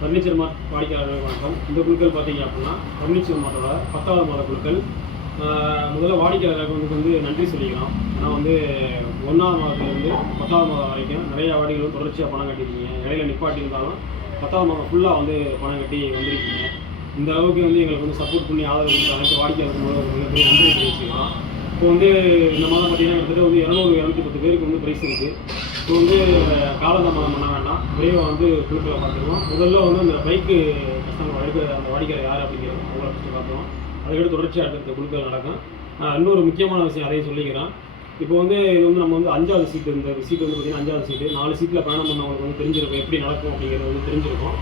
Furniture மார்ட் வாடிக்கையாளர்கள் வணக்கம். இந்த குழுக்கள் பார்த்தீங்க அப்படின்னா ஃபர்னிச்சர் மார்ட்டோட 10வது மாத குழுக்கள். முதல்ல வாடிக்கையாளர்களுக்கு வந்து நன்றி சொல்லிக்கலாம். ஏன்னா வந்து 1ஆம் மாதத்துலேருந்து 10வது மாதம் வரைக்கும் நிறைய வாடிக்கைகள் தொடர்ச்சியாக பணம் கட்டியிருக்கீங்க. இடையில நிப்பாட்டியிருந்தாலும் 10வது மாதம் ஃபுல்லாக வந்து பணம் கட்டி வந்திருக்கீங்க. இந்த அளவுக்கு வந்து எங்களுக்கு வந்து சப்போர்ட் பண்ணி ஆதரவு கொடுத்த அனைத்து வாடிக்கையாளர்கள் மூலம் ஒரு மிகப்பெரிய நன்றி தெரிவிச்சுக்கலாம். இப்போ வந்து இந்த மாதம் பார்த்தீங்கன்னா கிட்டத்தட்ட வந்து 200-210 பேருக்கு வந்து ப்ரைஸ் இருக்குது. இப்போ வந்து காலதாமதம் பண்ண வேண்டாம், விரைவாக வந்து குழுக்களை பார்த்துருவோம். முதல்ல வந்து அந்த பைக்கு கஸ்டமர் எடுக்கிற அந்த வாடிக்கையாளர் யார் அப்படிங்கிறது அவங்கள ஃபஸ்ட்டு பார்த்துருவோம். அதுக்கடுத்து தொடர்ச்சி அடுத்த குழுக்கள் நடக்கும். இன்னொரு முக்கியமான விஷயம் அதையும் சொல்லிக்கிறேன். இப்போ வந்து இது வந்து நம்ம வந்து 5வது சீட்டு, இந்த சீட்டு வந்து பார்த்திங்கன்னா 5வது சீட்டு. 4 சீட்டில் பயணம் பண்ணவங்களுக்கு வந்து தெரிஞ்சிருக்கும் எப்படி நடக்கும் அப்படிங்கிறது வந்து தெரிஞ்சிருக்கும்.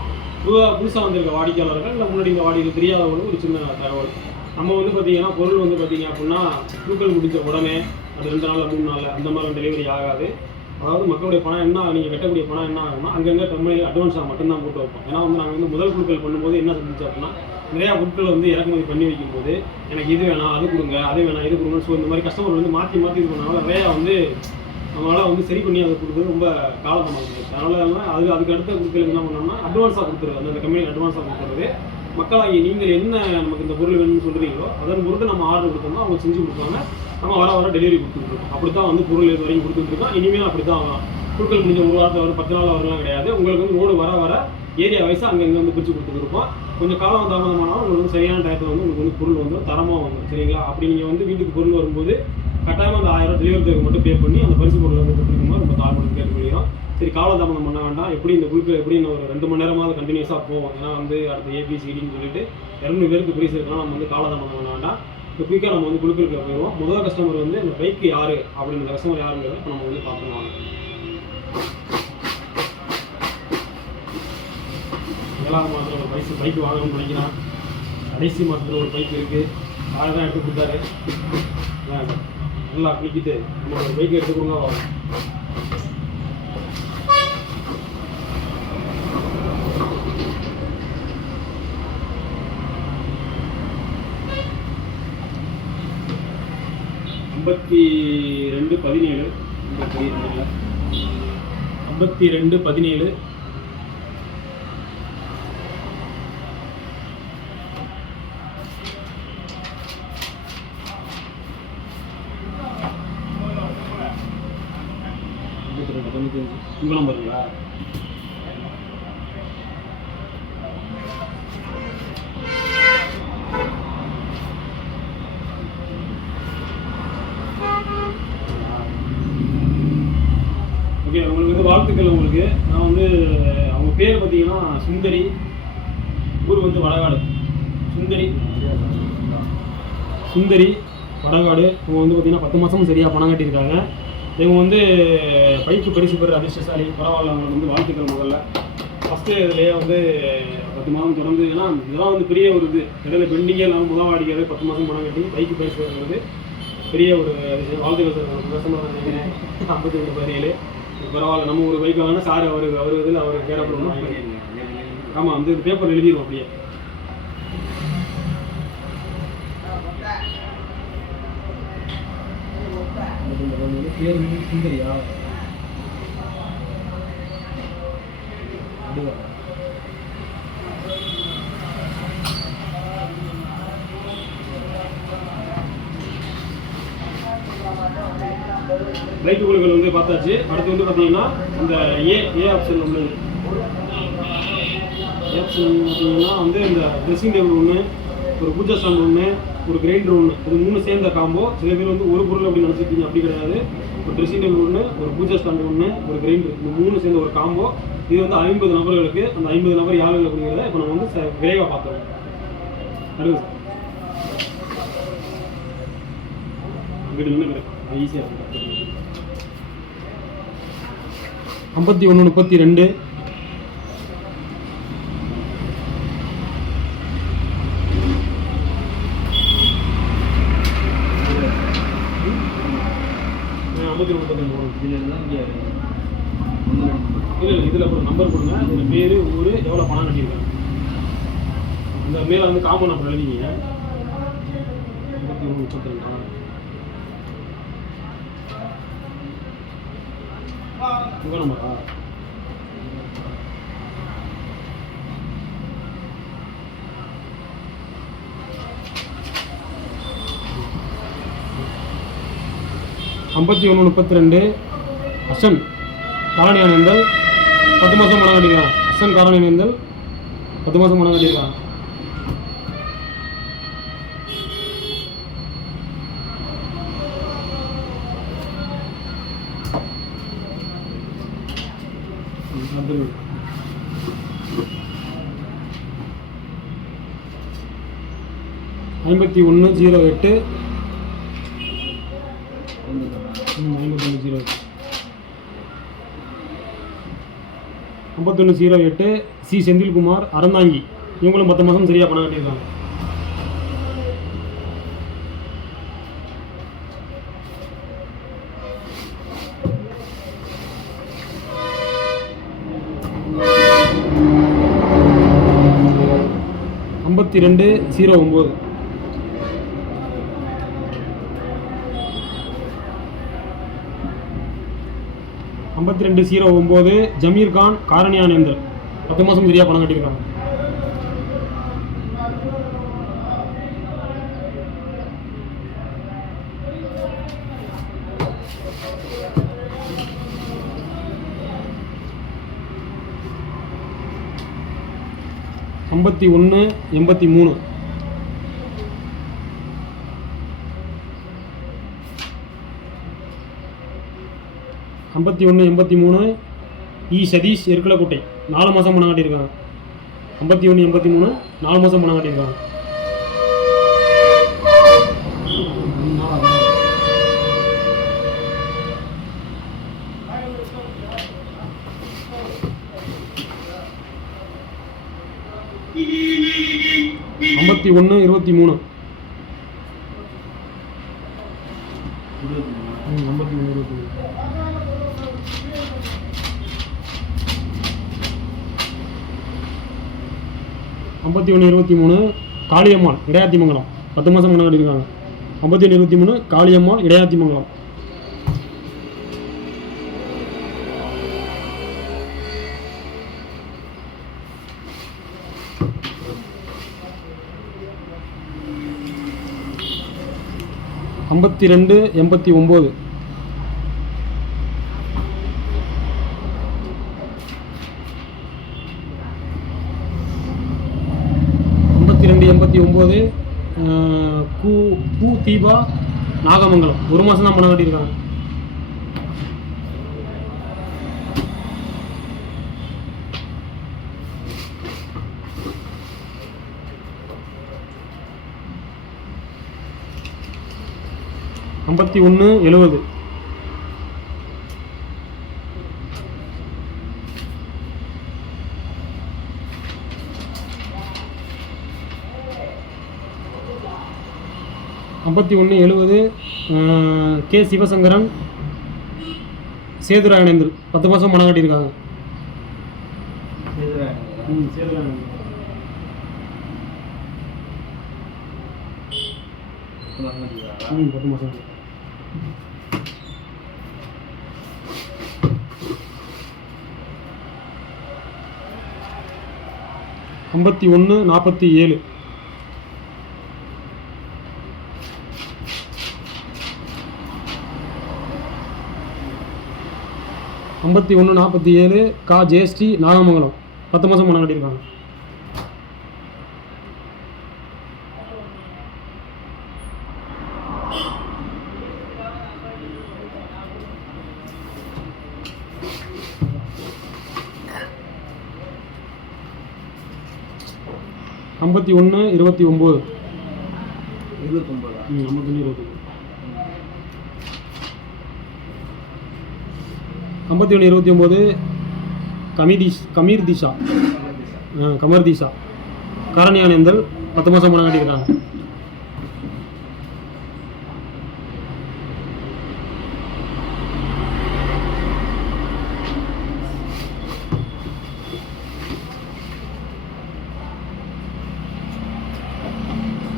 புதுசாக வந்திருக்க வாடிக்கையாளர்கள் இல்லை முன்னாடி இந்த வாடிக்கைகள் தெரியாதவங்களுக்கு ஒரு சின்ன தகவல். நம்ம வந்து பார்த்திங்கன்னா பொருள் வந்து பார்த்திங்க அப்படின்னா குழுக்கள் முடிஞ்ச உடனே அது 2 நாளில் 3 நாளில் அந்த மாதிரி டெலிவரி ஆகாது. அதாவது மக்களுடைய பணம் என்ன, நீங்கள் கட்டக்கூடிய பணம் என்ன ஆகும்னா அங்கங்கே கம்பெனி அட்வான்ஸாக மட்டும்தான் போட்டு வைப்போம். ஏன்னா வந்து நாங்கள் வந்து முதல் குழுக்கள் பண்ணும்போது என்ன செஞ்சு அப்படின்னா நிறையா பொருட்களை வந்து இறக்குமதி பண்ணி வைக்கும்போது எனக்கு இது வேணாம் அது கொடுங்க, அது வேணாம் இது கொடுங்க. ஸோ இந்த மாதிரி கஸ்டமர் வந்து மாற்றி இது பண்ணனால நிறையா வந்து நம்மளால் வந்து சரி பண்ணி அதை கொடுக்குறது ரொம்ப காலதாமதம். அதனால் அதுக்கு அடுத்த குழுக்களுக்கு என்ன பண்ணோம்னா அட்வான்ஸாக கொடுத்துருது. அந்த கம்பெனிக்கு அட்வான்ஸாக கொடுத்துருது. மக்களாகி நீங்கள் என்ன நமக்கு இந்த பொருள் வேணும்னு சொல்கிறீங்களோ அதன் பொருட்டு நம்ம ஆர்டர் கொடுத்தோம்னா அவங்க செஞ்சு கொடுப்பாங்க. நம்ம வர டெலிவரி கொடுத்துட்ருக்கோம். அப்படி தான் வந்து பொருள் இது வரைக்கும் கொடுத்துட்ருக்கோம். இனிமேல் அப்படி தான் ஆகலாம். குழுக்கள் முடிஞ்ச ஒரு வாரத்தில் வரும், 10 நாள் வரலாம் கிடையாது. உங்களுக்கு வந்து லோடு வர ஏரியா வைஸாக அங்கங்கே வந்து பிரித்து கொடுத்துருப்போம். கொஞ்சம் காலம் தாமதமானாலும் உங்களுக்கு வந்து சரியான டயத்தில் வந்து உங்களுக்கு வந்து பொருள் வந்து தரமாக வந்துடும். சரிங்களா? அப்படி நீங்கள் வந்து வீட்டுக்கு பொருள் வரும்போது கட்டாயமாக அந்த 1000 டெலிவரி தேவை மட்டும் பே பண்ணி அந்த பரிசு பொருள் வந்து கொடுத்துருக்கும்போது ரொம்ப தாழ்மட்டு கேட்டுக்கொள்கிறோம். சரி, காலதாமதம் பண்ண வேண்டாம். எப்படி இந்த குழுக்கள் எப்படி ஒரு 2 மணி நேரமாவது கண்டினியூஸாக போவோம். ஏன்னா வந்து அடுத்து ABCDன்னு சொல்லிட்டு 200 பேருக்கு பிரைஸ் இருக்கலாம். நம்ம வந்து காலதாமதம் பண்ண வேண்டாம். இப்போ குயிக்காக நம்ம வந்து குழுக்களுக்கு போயிடுவோம். முதல் கஸ்டமர் வந்து இந்த பைக்கு யார் அப்படின்ற கஸ்டமர் யாருங்கிறத இப்போ நம்ம வந்து பார்த்துருவாங்க. 7வது மாதத்தில் ஒரு பைக்கு வாங்கணும்னு நினைக்கிறான். கடைசி மாதத்தில் ஒரு பைக் இருக்குது. அதை தான் எடுத்து கொடுத்தாரு. நல்லா குளிக்கிட்டு நம்ம ஒரு பைக் எடுத்து கொடுங்க. $52.17 $52.17 உங்கள் நம்பருங்களா? ஓகே, உங்களுக்கு வந்து வாழ்த்துக்கள். உங்களுக்கு நான் வந்து அவங்க பேர் பார்த்தீங்கன்னா சுந்தரி, ஊர் வந்து வடகாடு. சுந்தரி வடகாடு. இவங்க வந்து பார்த்தீங்கன்னா 10 மாதமும் சரியாக பணம் கட்டியிருக்காங்க. இவங்க வந்து பைக்கு பரிசு பெற அதிர்ஷ்டசாலி. பரவாயில்ல, அவங்களுக்கு வந்து வாழ்த்துக்கள். முதல்ல ஃபஸ்ட்டு இதுலேயே வந்து 10 மாதம் தொடர்ந்து, ஏன்னா இதெல்லாம் வந்து பெரிய ஒரு இது. இடையில பெண்டிங்கே இல்லாமல் முதல் வாடிக்கையாளர் 10 மாதம் பணம் கட்டி பைக்கு பரிசு பெறுறது பெரிய ஒரு வாழ்த்துக்கள் சார். கஸ்டமர் நினைக்கிறேன் 52.17. பரவாயில்ல, நம்ம ஒரு பைக் வாங்கினா சார் அவர் இதில் அவர் கேரப்படும். ஆமாம், வந்து பேப்பர் எழுதிடுவோம் அப்படியே. பேர் வந்து சுந்தரியா? லைட் குழுக்கள் வந்து பார்த்தாச்சு. அடுத்து வந்து பார்த்தீங்கன்னா இந்த ஏ ஆப்ஷன் உள்ளது. ஏ ஆப்ஷன் பார்த்தீங்கன்னா வந்து இந்த ட்ரெஸ்ஸிங் டேபிள் ஒன்று, ஒரு பூஜா ஸ்டாண்ட் ஒன்று, ஒரு கிரைண்டர் ஒன்று, இது 3 சேர்ந்த காம்போ. சில பேர் வந்து ஒரு பொருள் அப்படி நினச்சிருக்கீங்க, அப்படி கிடையாது. ஒரு ட்ரெஸ்ஸிங் டேபிள் ஒன்று, ஒரு பூஜா ஸ்டாண்ட் ஒன்று, ஒரு கிரைண்டர், இந்த 3 சேர்ந்த ஒரு காம்போ. இது வந்து 50 நபர்களுக்கு. அந்த 50 நபர் யாரு அப்படிங்கிறத இப்போ நம்ம வந்து விரைவாக பார்த்துருவோம். அடுத்து வீடு ஒன்று கிடைக்கும், ஈஸியாக இருக்கும். 51.32 இல்லை இதில் ஒரு நம்பர் கொடுங்க. இதில் பேர், ஊர், எவ்வளோ பணம் கட்டியிருக்காங்க. இந்த மேலே வந்து காம்போ நம்பர் எழுதிங்க. 51.32 உங்கள் நம்பரா? 5132 அசன் காலனி அணைந்தல் 10 மாதம் பணம் கட்டியிருக்கான். அசன் காலனி அணைந்தல் 10 மாதம் பணம் கட்டியிருக்கான். ஐம்பத்தி ஒன்று 08 5108 சி செந்தில்குமார் அறந்தாங்கி. இவங்களும் 10 மாதம் சரியாக பணம் கட்டியிருக்காங்க. ஐம்பத்தி 5209 5209 ஜமீர் கான் காரணியானேந்தல் 10 மாதம் சரியாக பணம் கட்டியிருக்காங்க. ஐம்பத்தி 8183 5183 இ சதீஷ் எருக்கலக்கோட்டை 4 மாதம் பணம் கட்டியிருக்காங்க. 5183 4 மாதம் பணம் கட்டியிருக்காங்க. ஐம்பத்தி 5123 5123 காளியம்மாள் இடையாத்திமங்கலம் 10 மாதம் பணம் கட்டியிருக்காங்க. 5123 காளியம்மாள் இடையாத்திமங்கலம். ஐம்பத்தி 8289 5289 பூ தீபா நாகமங்கலம் 1 மாதம் தான் பணம் கட்டியிருக்காங்க. ஐம்பத்தி 170 5170 கே சிவசங்கரன் சேதுராயனேந்தல் 10 மாதம் பணம் கட்டியிருக்காங்க. சேதுராயனேந்தல் 10 மாதம். ஐம்பத்தி 147 5147 கா ஜெயஸ்ரீ நாகமங்கலம் 10 மாதம் பணம் கட்டியிருக்காங்க. ஐம்பத்தி 129 5129 கமீர் திஷா கமர் திஷா காரணியானேந்தல் 10 மாதம் பணம் கட்டியிருக்காங்க.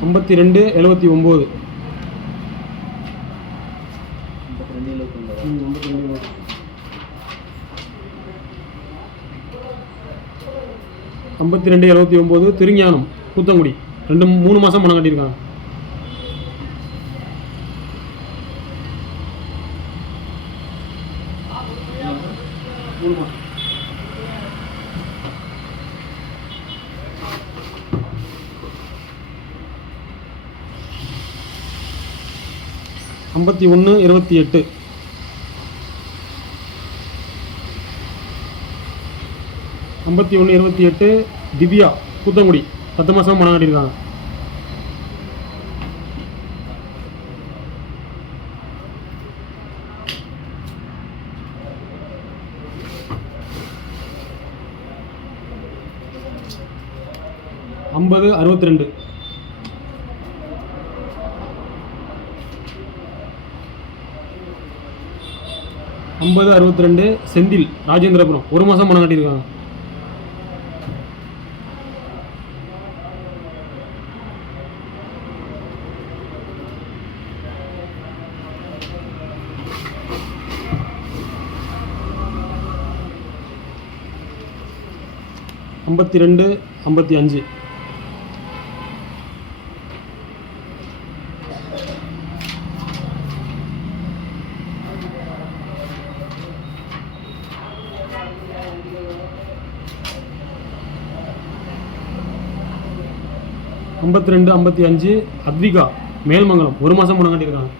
ஐம்பத்தி 279 5279 திருஞானம் கூத்தங்குடி 3 மாதம் பணம் கட்டியிருக்காங்க. 5128. 5128 திவ்யா கூத்தங்குடி 10 மாதம் பணம் கட்டியிருக்காங்க. 5062. 5062 செந்தில் ராஜேந்திரபுரம் 1 மாதம் பணம் கட்டியிருக்காங்க. 5255. 5255 அத்விகா மேல்மங்கலம் 1 மாதம் பணம் கட்டியிருக்காங்க.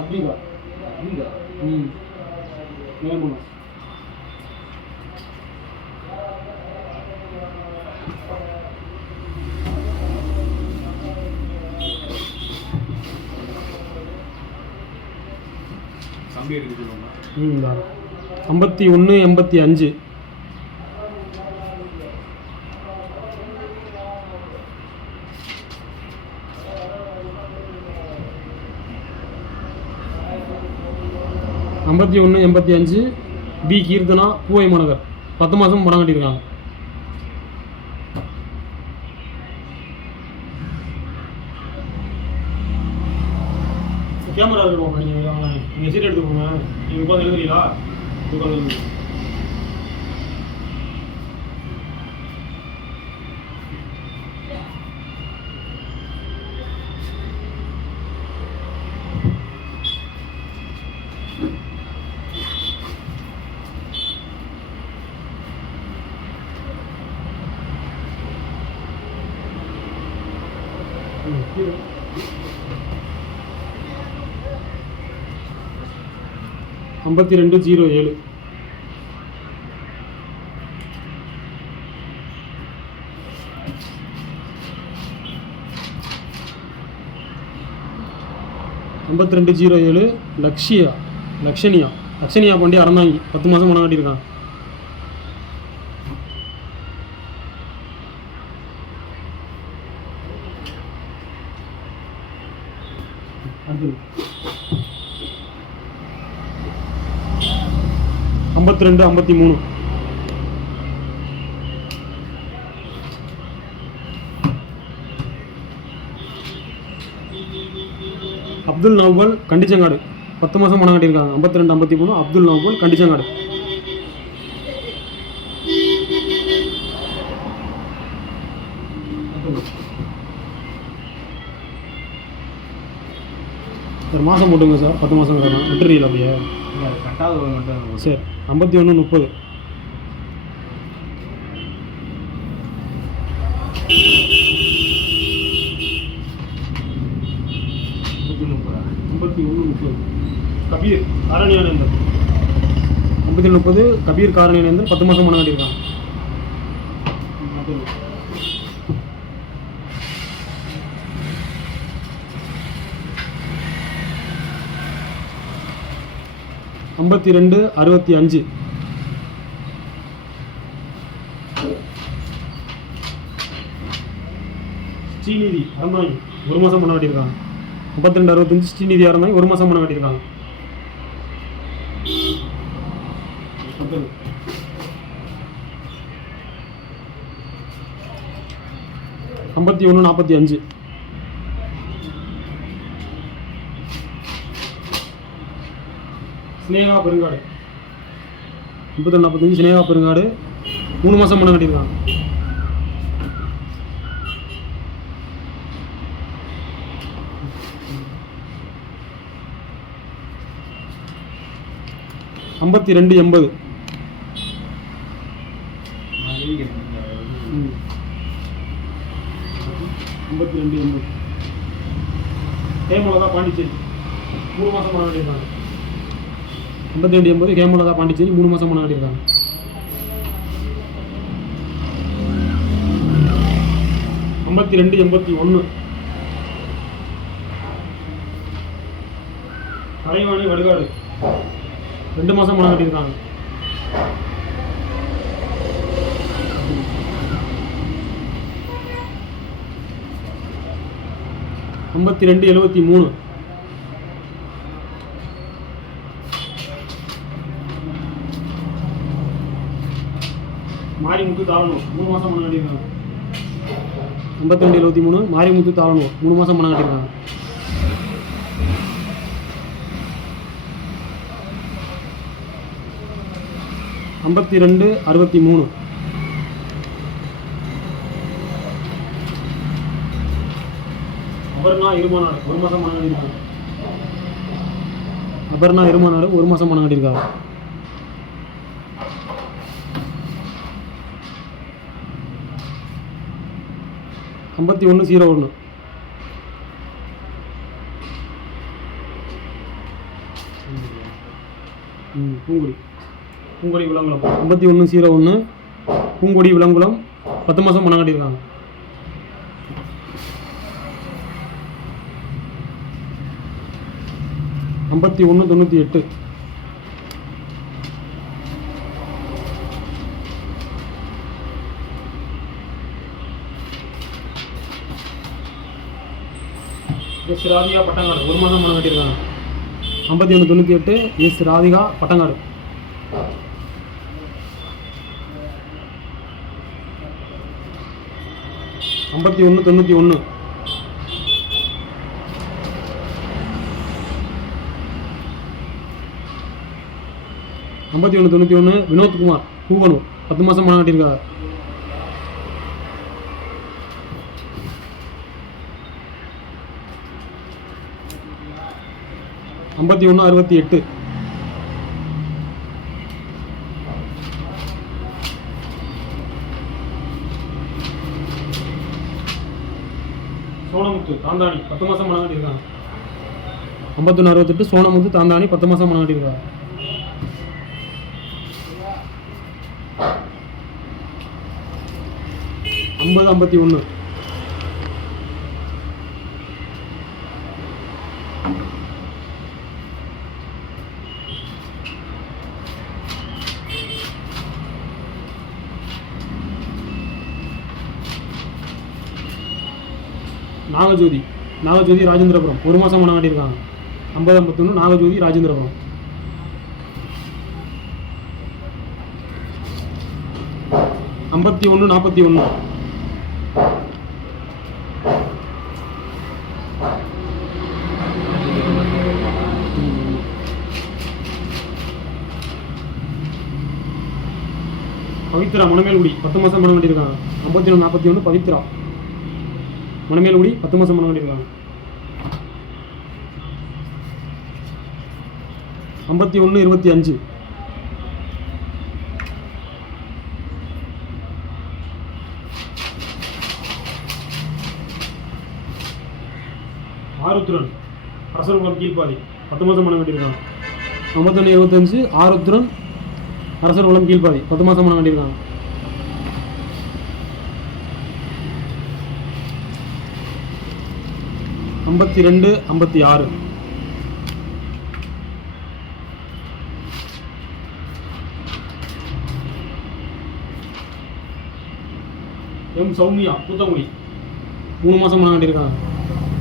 அத்விகா மேல்மங்கலம். கம்பி எடுத்துக்கோங்க. 5185. 5185 பி கீர்த்தனா பூவை மாநகர் 10 மாதம் பணம் கட்டியிருக்காங்க. கேமரா இருக்கணும். நீங்கள் சீட் எடுத்துக்கோங்க. நீங்கள் உட்காந்து எழுதுறீங்களா? உட்காந்து ஐம்பத்தி 5207. லக்ஷனியா பாண்டி அறந்தாங்கி 10 மாதம் பணம் கட்டியிருக்காங்க. அடுத்தது 5253. அப்துல் நவ்பல் கண்டிச்சங்காடு 10 மாதம் பணம் கட்டியிருக்காங்க. 5253 அப்துல் நவ்பல் கண்டிச்சங்காடு. சார் மாதம் போட்டுங்க சார். 10 மாதம் கட்டணும் விட்டுறீங்களா? அப்படியே கட்டாத மட்டும் சரி. 5130. 5130 கபீர் காரணியானந்தர் 5130 கபீர் காரணியானந்தர் 10 மாதம் பணம் கட்டியிருக்காங்க. 5265. ஸ்ரீநிதி அறந்தாங்கி 1 மாதம் பணம் கட்டியிருக்காங்க. 5265 ஸ்ரீநிதி அறந்தாங்கி 1 மாதம் பணம் கட்டியிருக்காங்க. 5145. ஸ்னேகா பெருங்காடு 5145 ஸ்னேகா பெருங்காடு 3 மாதம் பணம் கட்டியிருக்காங்க. 5280. 5280 ஹேமலதா பாண்டிச்சேரி 3 மாதம் பணம் கட்டியிருக்காங்க. 5280 ஹேமலதா பாண்டிச்சேரி 3 மாதம் பணம் கட்டியிருக்காங்க. 5281 கலைவாணி வடுகாடு 2 மாதம் பணம் கட்டியிருக்காங்க. 5273 மாரிமுத்து தாளனூர் 3 மாதம் பணம் கட்டியிருக்காங்க. 5273 மாரிமுத்து தாளனூர் 3 மாதம் பணம் கட்டியிருக்காங்க. 5263 அபர்ணா இருமாநாடு 1 மாதம் பணம் கட்டியிருக்காங்க. அபர்ணா இருமாநாடு 1 மாதம் பணம் கட்டியிருக்காங்க. 5101 பூங்குடி பூங்குடி விலங்குளம் 5101 பூங்குடி விலங்குளம் 10 மாதம் பணம் கட்டியிருக்காங்க. 5198 எஸ் ராதிகா பட்டங்காடு 1 மாதம் பணம் கட்டியிருக்காங்க. 5198 எஸ் ராதிகா பட்டங்காடு. 5191 5191 வினோத்குமார் பூவனூர் 10 மாதம் பணம் கட்டியிருக்காங்க. 5168 சோனமுத்து தாந்தானி 10 மாதம் பணம் கட்டியிருக்காங்க. 5168 சோனமுத்து தாந்தானி 10 மாதம் பணம் கட்டியிருக்காங்க. 5051 நாகஜோதி ராஜேந்திரபுரம் 1 மாதம் பணம் கட்டியிருக்காங்க. 5051 நாகஜோதி ராஜேந்திரபுரம். 5141 பவித்ரா மணமேல்குடி 10 மாதம் பணம் கட்டியிருக்காங்க. 5141 பவித்ரா மணமேல்குடி 10 மாதம் பணம் கட்டியிருக்காங்க. 5125 ஆருத்ரன் அரசர்குளம் கீழ்பாதி 10 மாதம் பணம் கட்டியிருக்காங்க. 5125 ஆருத்ரன் அரசர்குளம் கீழ்பாதி 10 மாதம் பணம் கட்டியிருக்காங்க. 5256 எம் சௌமியா பூத்தங்குடி 3 மாதம் பணம் கட்டியிருக்காங்க.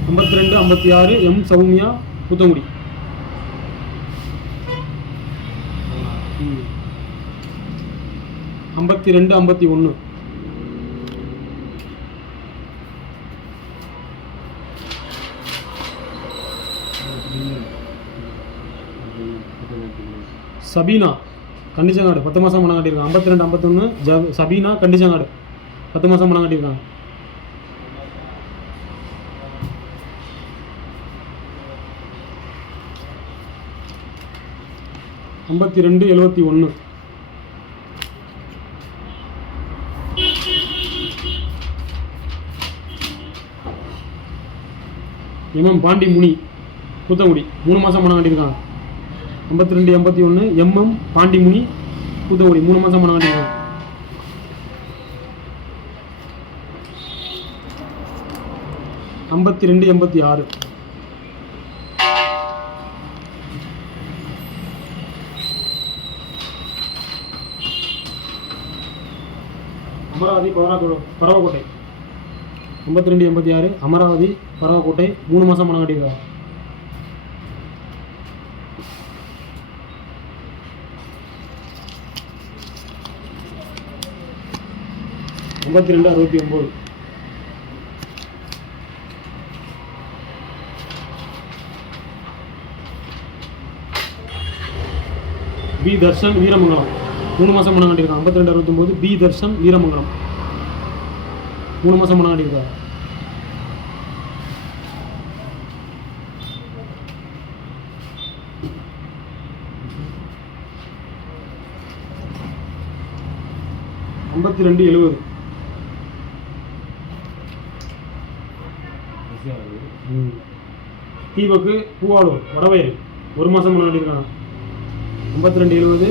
5256 எம் சௌமியா பூத்தங்குடி. 5251 சபீனா கண்டிச்சங்காடு 10 மாதம் பணம் கட்டியிருக்காங்க. 5251 சபீனா கண்டிச்சங்காடு 10 மாதம் பணம் கட்டியிருக்காங்க. 5271 5271 எம்எம் பாண்டி முனி கூத்தங்குடி 3 மாதம் பணம் கட்டியிருக்காங்க. 52 81 எம்எம் பாண்டி முனி கூத்தங்குடி 3 மாதம் பணம் கட்டியிருக்காங்க. 52 86 அமராவதி பரவக்கோட்டை 52 86 அமராவதி பரவக்கோட்டை 3 மாதம் பணம் கட்டியிருக்காங்க. 52 69 பி தர்ஷன் வீரமங்கலம் 3 மாதம் பணம் கட்டியிருக்காங்க. 52 69 பி தர்ஷன் வீரமங்கலம் 3 மாதம் பணம் கட்டியிருக்காங்க. 52 70 தீபக்கு பூவாளூர் வடவயல் 1 மாதம் பணம் கட்டியிருக்காங்க. 52 70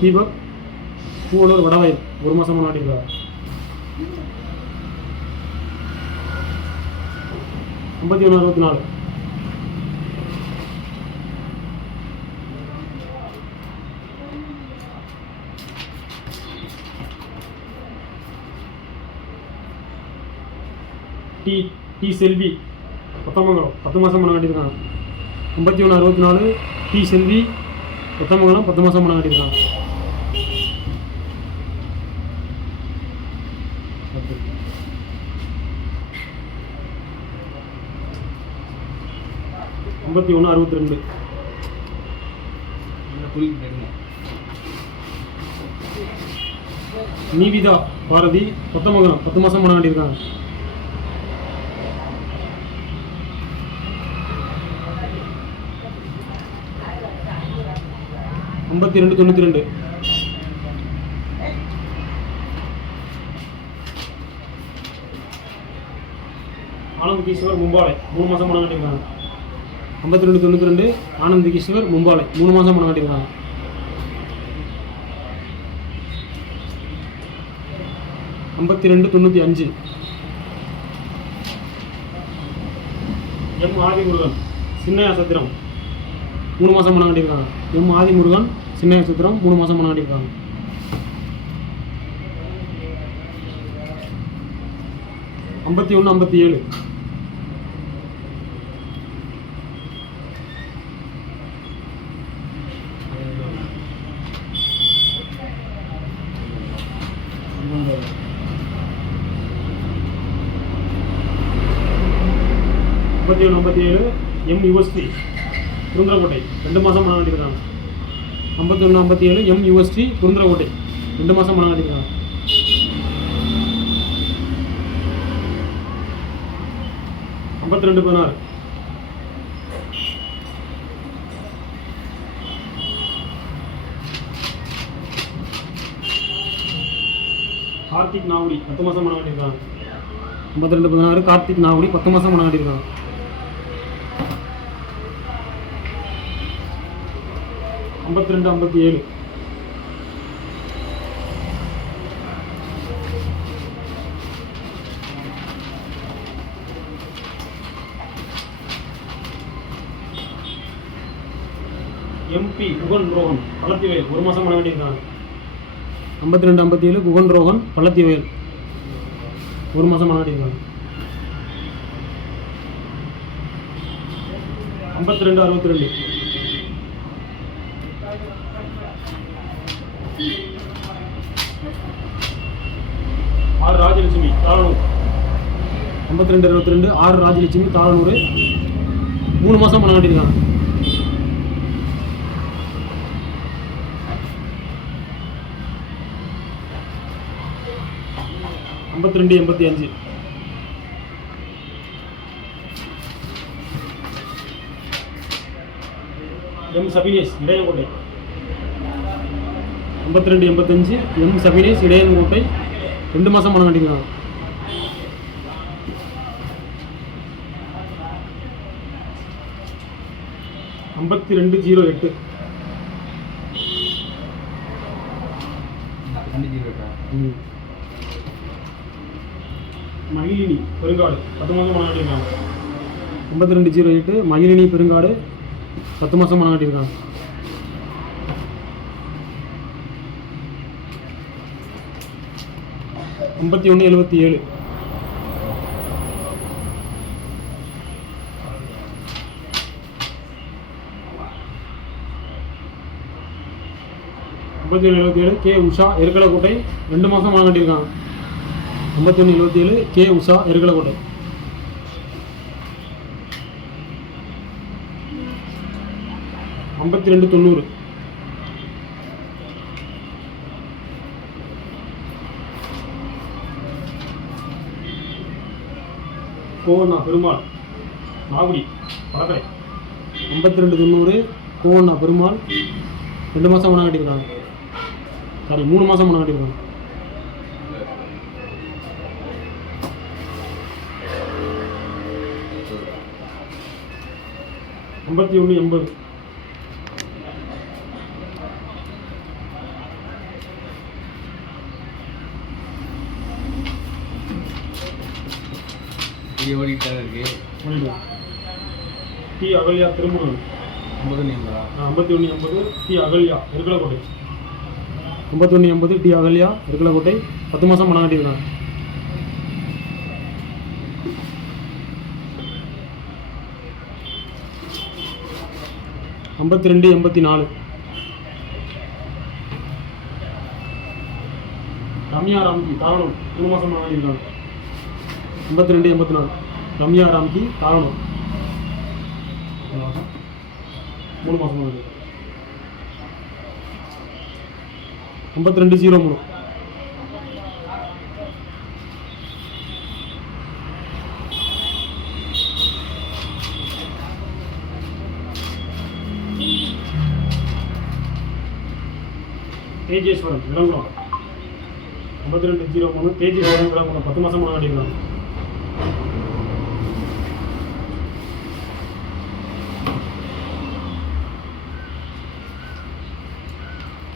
தீபக் பூவாளூர் வடவயல் 1 மாதம் பணம் கட்டியிருக்காங்க. 51 64 டி செல்வி கொத்தமங்கலம் 10 மாதம் பணம் கட்டியிருக்காங்க. 51 64 டி செல்வி கொத்தமங்கலம் 10 மாதம் பணம் கட்டியிருக்காங்க. 51 62 நீவிதா பாரதி கொத்தமங்கலம் 10 மாதம் பணம் கட்டியிருக்காங்க. 52 92 ஆனந்த் கிஷோர் மும்பாலை 3 மாதம் பணம் கட்டியிருக்காங்க. 52 92 ஆனந்த் கிஷோர் மும்பாலை 3 மாதம் பணம் கட்டியிருக்காங்க. 52 95 எம் ஆதிமுருகன் சின்னையா சத்திரம் 3 மாதம் பணம் கட்டியிருக்காங்க. எம் ஆதிமுருகன் சின்னையா சத்திரம் 3 மாதம் பணம் கட்டியிருக்காங்க. 51 57 57 எம் யுஎஸ்டி குருந்திரக்கோட்டை 2 மாதம் பணம் கட்டியிருக்காங்க. 51 57 எம் யுஎஸ்டி குருந்திரக்கோட்டை 2 மாதம் பணம் கட்டியிருக்காங்க. 52 16 கார்த்திக் நாகுடி 10 மாதம் பணம் கட்டியிருக்காங்க. 52 16 கார்த்திக் நாகுடி 10 மாதம் பணம் கட்டியிருக்காங்க. 52 57 எம்பி குகன் ரோகன் பள்ளத்திவயல் 1 மாதம் பணம் கட்டியிருக்காங்க. 52 57 குகன் ரோகன் பள்ளத்திவயல் 1 மாதம் பணம் கட்டியிருக்காங்க. 52 62 ஆர் ராஜலட்சுமி தாளனூர் 52 22 ஆர் ராஜலட்சுமி தாளனூர் 3 மாதம் பணம் கட்டியிருக்காங்க. 52 85 எம் சபினேஷ் இடையங்கோட்டை 52 85 எம் சபினேஷ் இடையங்கோட்டை 2 மாதம் பணம் கட்டியிருக்காங்க. 5208. மகிழினி பெருங்காடு 10 மாதம் மனம் கட்டியிருக்காங்க. 5208 மகிழினி பெருங்காடு 10 மாதம் மனம் கட்டியிருக்காங்க. ஐம்பத்தி 5177 5177 கே உஷா எருக்கலக்கோட்டை 2 மாதம் மனம் கட்டியிருக்காங்க. 5177 கே உஷா எருக்கலக்கோட்டை. 5290 கோவண்ணா பெருமாள் நாகுடி பழக்கடை. 5290 கோவண்ணா பெருமாள் 2 மாதம் மனம் கட்டியிருக்காங்க. சாரி 3 மாதம் மனம் கட்டியிருக்காங்க. 5180 இது ஓடிக்கிட்டே இருக்கு. டி அகல்யா திருமணம் 5180 டி அகல்யா எருக்கலக்கோட்டை. 5180 டி அகல்யா எருக்கலக்கோட்டை 10 மாதம் மனம் கட்டியிருக்காங்க. 5284 ரம்யா ராம்கி தாவணம் 3 மாதம் மனம் கட்டியிருக்காங்க. 5284 ரம்யா ராம்கி தாவணம் 3 மாதம் மனம் கட்டியிருக்காங்க. 5203 தேஜேஸ்வரன் விளங்குளம். 5203 தேஜேஸ்வரன் விளங்குளம் 10 மாதம் மனம் கட்டியிருக்காங்க.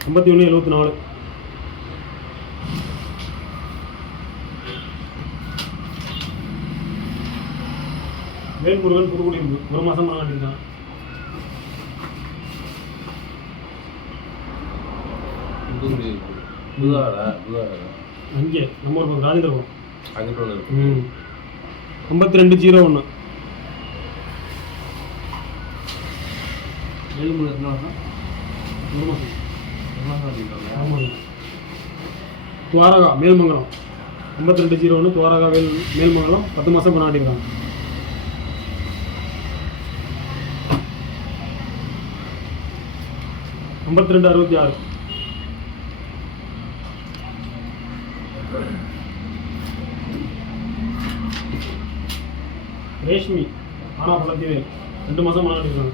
5174 வேல்முருகன் புதுக்குடி 1 மாதம் மனம் கட்டியிருக்காங்க. அங்கே நம்ம ஒரு ராஜேந்திரபுரம் அங்கிட்ட 5201 துவாரகா மேல்மங்கலம் 5201 துவாரகா மேல்மங்கலம் 10 மாதம் கொண்டாடிருக்காங்க. 5266 ரேஷ்மி ஆனா பழத்திவேல் 2 மாதம் கொண்டாடிருக்காங்க.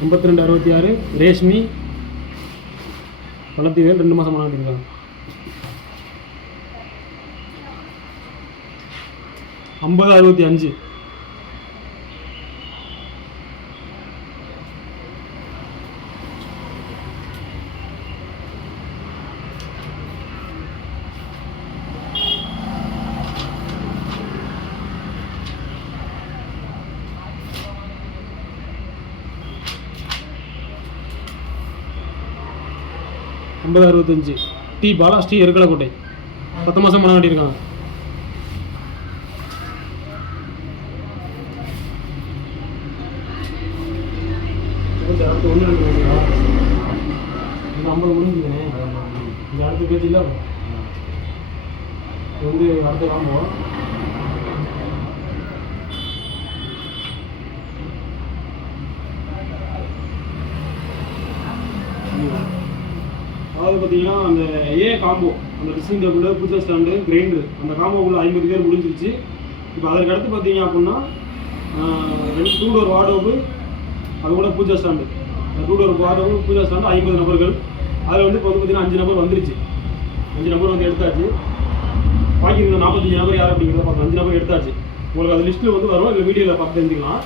5266 ரேஷ்மி பழத்திவேல் 2 மாதம் கொண்டாடிருக்காங்க. 5065 5065 டி பாலாஸ்ரீ எருக்கலக்கோட்டை 10 மாதம் மனம் கட்டியிருக்காங்க. அடுத்து 1 2 50 முடிஞ்சுதுண்ணே. இந்த அடுத்த பேஜ் இல்லை இது வந்து அடுத்த காம்போ. அதாவது பார்த்தீங்கன்னா அந்த காம்போ அந்த dressing table puja stand grinder அந்த காம்போக்குள்ள 50 பேர் முடிஞ்சிருச்சு. இப்போ அதற்கு அடுத்து பார்த்தீங்க அப்படின்னா 2 டோர் வார்ட்ரோபு அது கூட puja stand 2 door wardrobe puja stand 50 நபர்கள். அதில் வந்து இப்போ வந்து பார்த்தீங்கன்னா 5 நபர் வந்துருச்சு. 5 நபர் வந்து எடுத்தாச்சு. பாக்கி இருந்த 45 நபர் யார் அப்படிங்கிறத பார்த்து 5 நபர் எடுத்தாச்சு. உங்களுக்கு அது லிஸ்ட்டில் வந்து வரும் இல்லை வீடியோவில் பார்த்து தெரிஞ்சுக்கலாம்.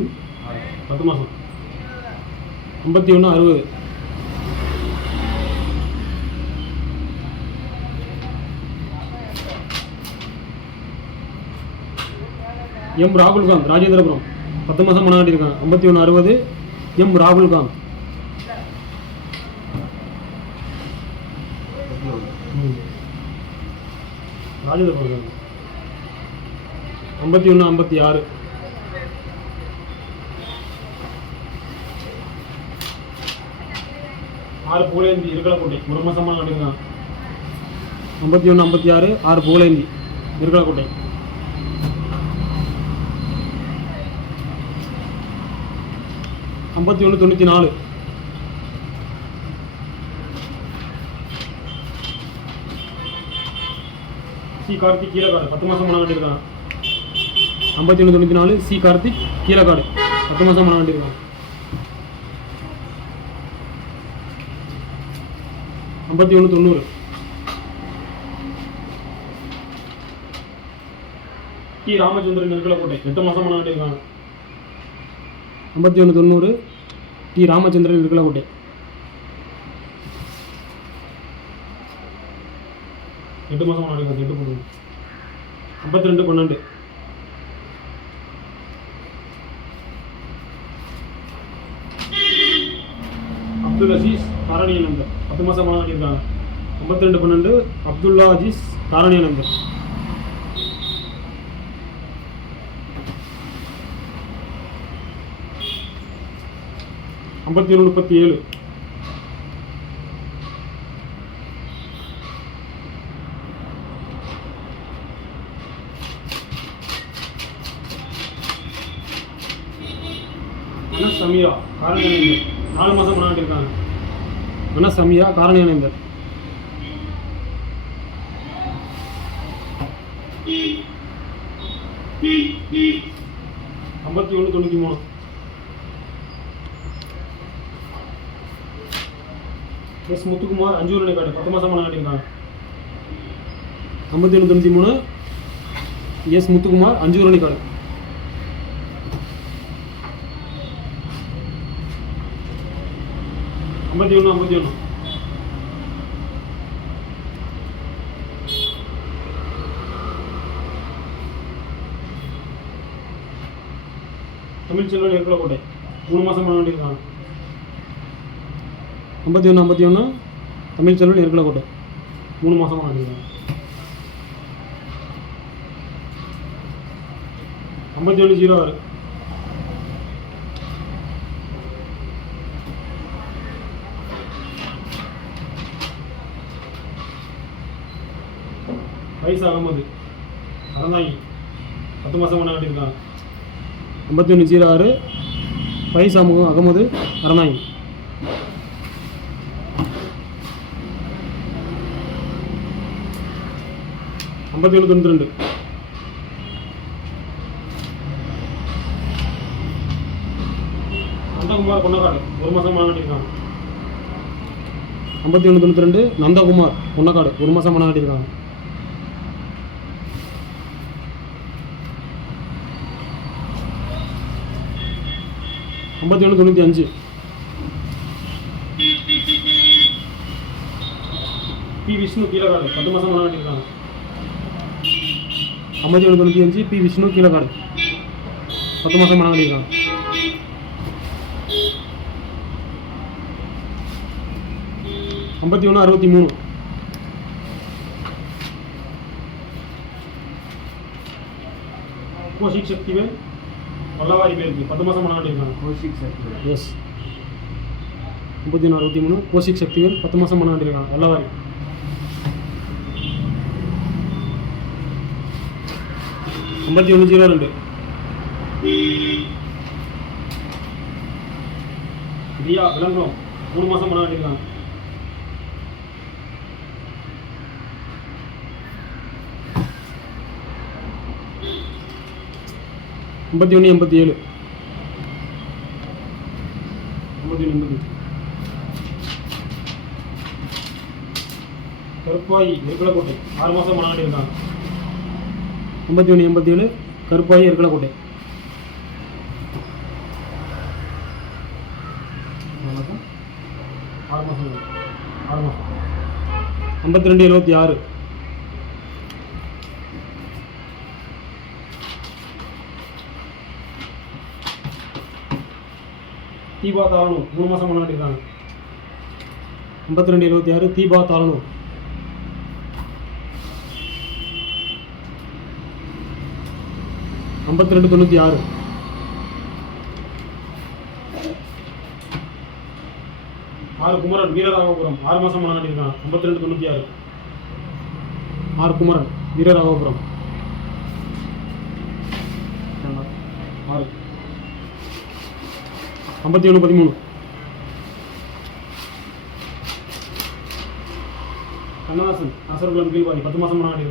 ம் 10 மாதம் 5160. எம் ராகுல்காந்த் ராஜேந்திரபுரம் 10 மாதம் மனாட்டிருக்காங்க. 5160 எம் ராகுல்காந்த். ராஜேந்திரபுரம் 5156. ஆறு புகழேந்தி இருக்கலக்கோட்டை 1 மாதமாக நடிக்கிறான். 5156 ஆறு புகழேந்தி இருக்கலக்கோட்டை. ஐம்பத்தி 9194 சி கார்த்திக் கீழக்காடு 10 மாதம் மனம் கட்டியிருக்கான். 5194 சி கார்த்திக் கீழக்காடு 10 மாதம் மனம் கட்டியிருக்கான். 5190 டி ராமச்சந்திரன் இருக்கலக்கோட்டை 8 மாதம் மனம் கட்டியிருக்காங்க. 5190 டி ராமச்சந்திரன் இருக்கலக்கோட்டை. 8 மாதம் நடக்குது. 8 போடுது. 5212 அப்துல் அசீஸ் காரணிய நம்பர் 10 மாதம் மாட்டிருக்காங்க. 5212 அப்துல்லா அஜீஸ் காரணிய நம்பர். 5137 அனஸ் சமீரா காரணிய நம்பர் 4 மாதம் மாட்டிருக்காங்க. அனஸ் சமீரா காரணிய நம்பர். 5193 எஸ் முத்துக்குமார் அஞ்சூர் காடு 10 மாதம் மாட்டிருக்காங்க. 5193 எஸ் முத்துக்குமார் அஞ்சூர் காடு. 5151 தமிழ் செல்வன் இருக்கலக்கோட்டை 3 மாதம் மாட்டிருக்காங்க. 5151 தமிழ் செல்வன் இருக்கலக்கோட்டை 3 மாதமாக மாட்டிருக்காங்க. 5106 ஃபைஸ் அகமது அறந்தாங்கி 10 மாதம் மாட்டிருக்காங்க. 5106 ஃபைஸ் அகமது அறந்தாங்கி. 5192 நந்தகுமார் பொன்னக்காடு 1 மாதம் மாட்டிருக்காங்க. 5192 நந்தகுமார் பொன்னக்காடு 1 மாதம் மாட்டிருக்காங்க. 5195 பி விஷ்ணு கீழக்காடு 10 மாதம் மாட்டிருக்காங்க. 5195 பி விஷ்ணு கீழக்காடு 10 மாதம் மாட்டிருக்காங்க. 5163 கோஷிக் சக்திவேல் வல்லவாரி பேருக்கு 10 மாதம் மாட்டிருக்காங்க. கோஷிக் சக்திவேல் எஸ் 5163 கோஷிக் சக்திவேல் 10 மாதம் மாட்டிருக்காங்க. வல்லவாரி. 5102 தியா விளங்குறோம் 3 மாதம் மாட்டிருக்காங்க. 5187 கருப்பாய் இருக்கலக்கோட்டை 6 மாதம் மாட்டிருக்காங்க. 51 87 கருப்பாயி எருக்கலக்கோட்டை. வணக்கம். 6 மாதம் 6 மாதம். 52 76 தீபா தாளனூர் 3 மாதம் முன்னாடி. 52 76 தீபா தாளனூர். 52 96 6 குமரன் வீரராகபுரம் 6 மாதம் முன்னாடி. 52 96 6 குமரன் வீரராகபுரம். 6 51 13 கண்ணதாசன் நாசர்குளம் கீழ்வாடி 10 மாதம் முன்னாடி.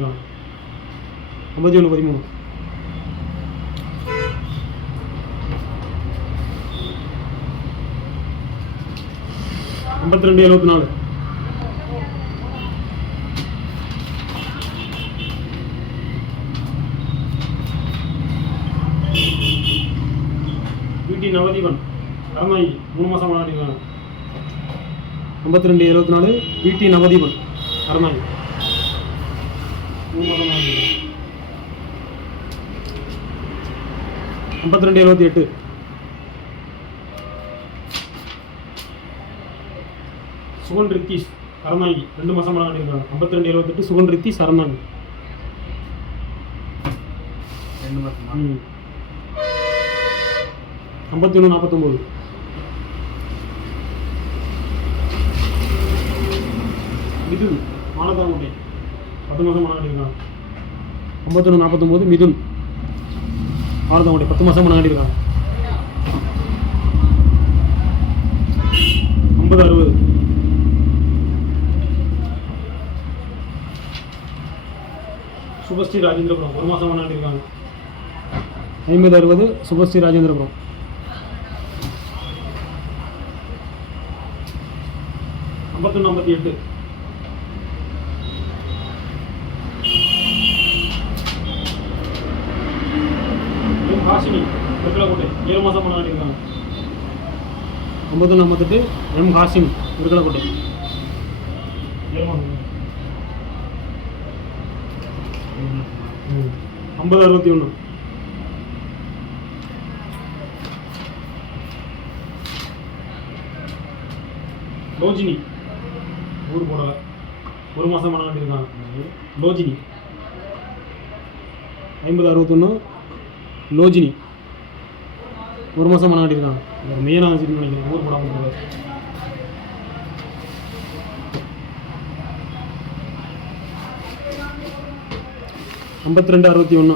51 13 52 74 வீட்டி நவதீபன் கரநாயகி 3 மாதம் முன்னாடி. 52 74 வீட்டி நவதீபன் கரநாயகி 3 மாதம் முன்னாடி. 52 78 சுகன் ரித்தீஷ் கரநாயகி 2 மாதம் முன்னாடி. 52 78 சுகன் ரித்தீஷ் கரநாயகி 2 மாதமா? 51 49 மிதுன் மானத்தாங்குட்டை 10 மாதம் முன்னாடி. 51 49 மிதுன் மானத்தாங்குட்டை 10 மாதம் முன்னாடி. 50 60 சுபஸ்ரீ ராஜேந்திரபுரம் 1 மாதம் முன்னாடி. 50 60 சுபஸ்ரீ ராஜேந்திரபுரம். 51 58 காசினி இருக்கலக்கோட்டை 7 மாதம் முன்னாடி. 51 58 எம் காசினி இருக்கலக்கோட்டை 7 மாதம். 50 61 லோஜினி ஊர் போட 1 மாதம் முன்னாடி. லோஜினி 50 61 லோஜினி 1 மாதம் முன்னாடி. மெயினாக நினைக்கிறேன் ஊர் போடாமல். 52 61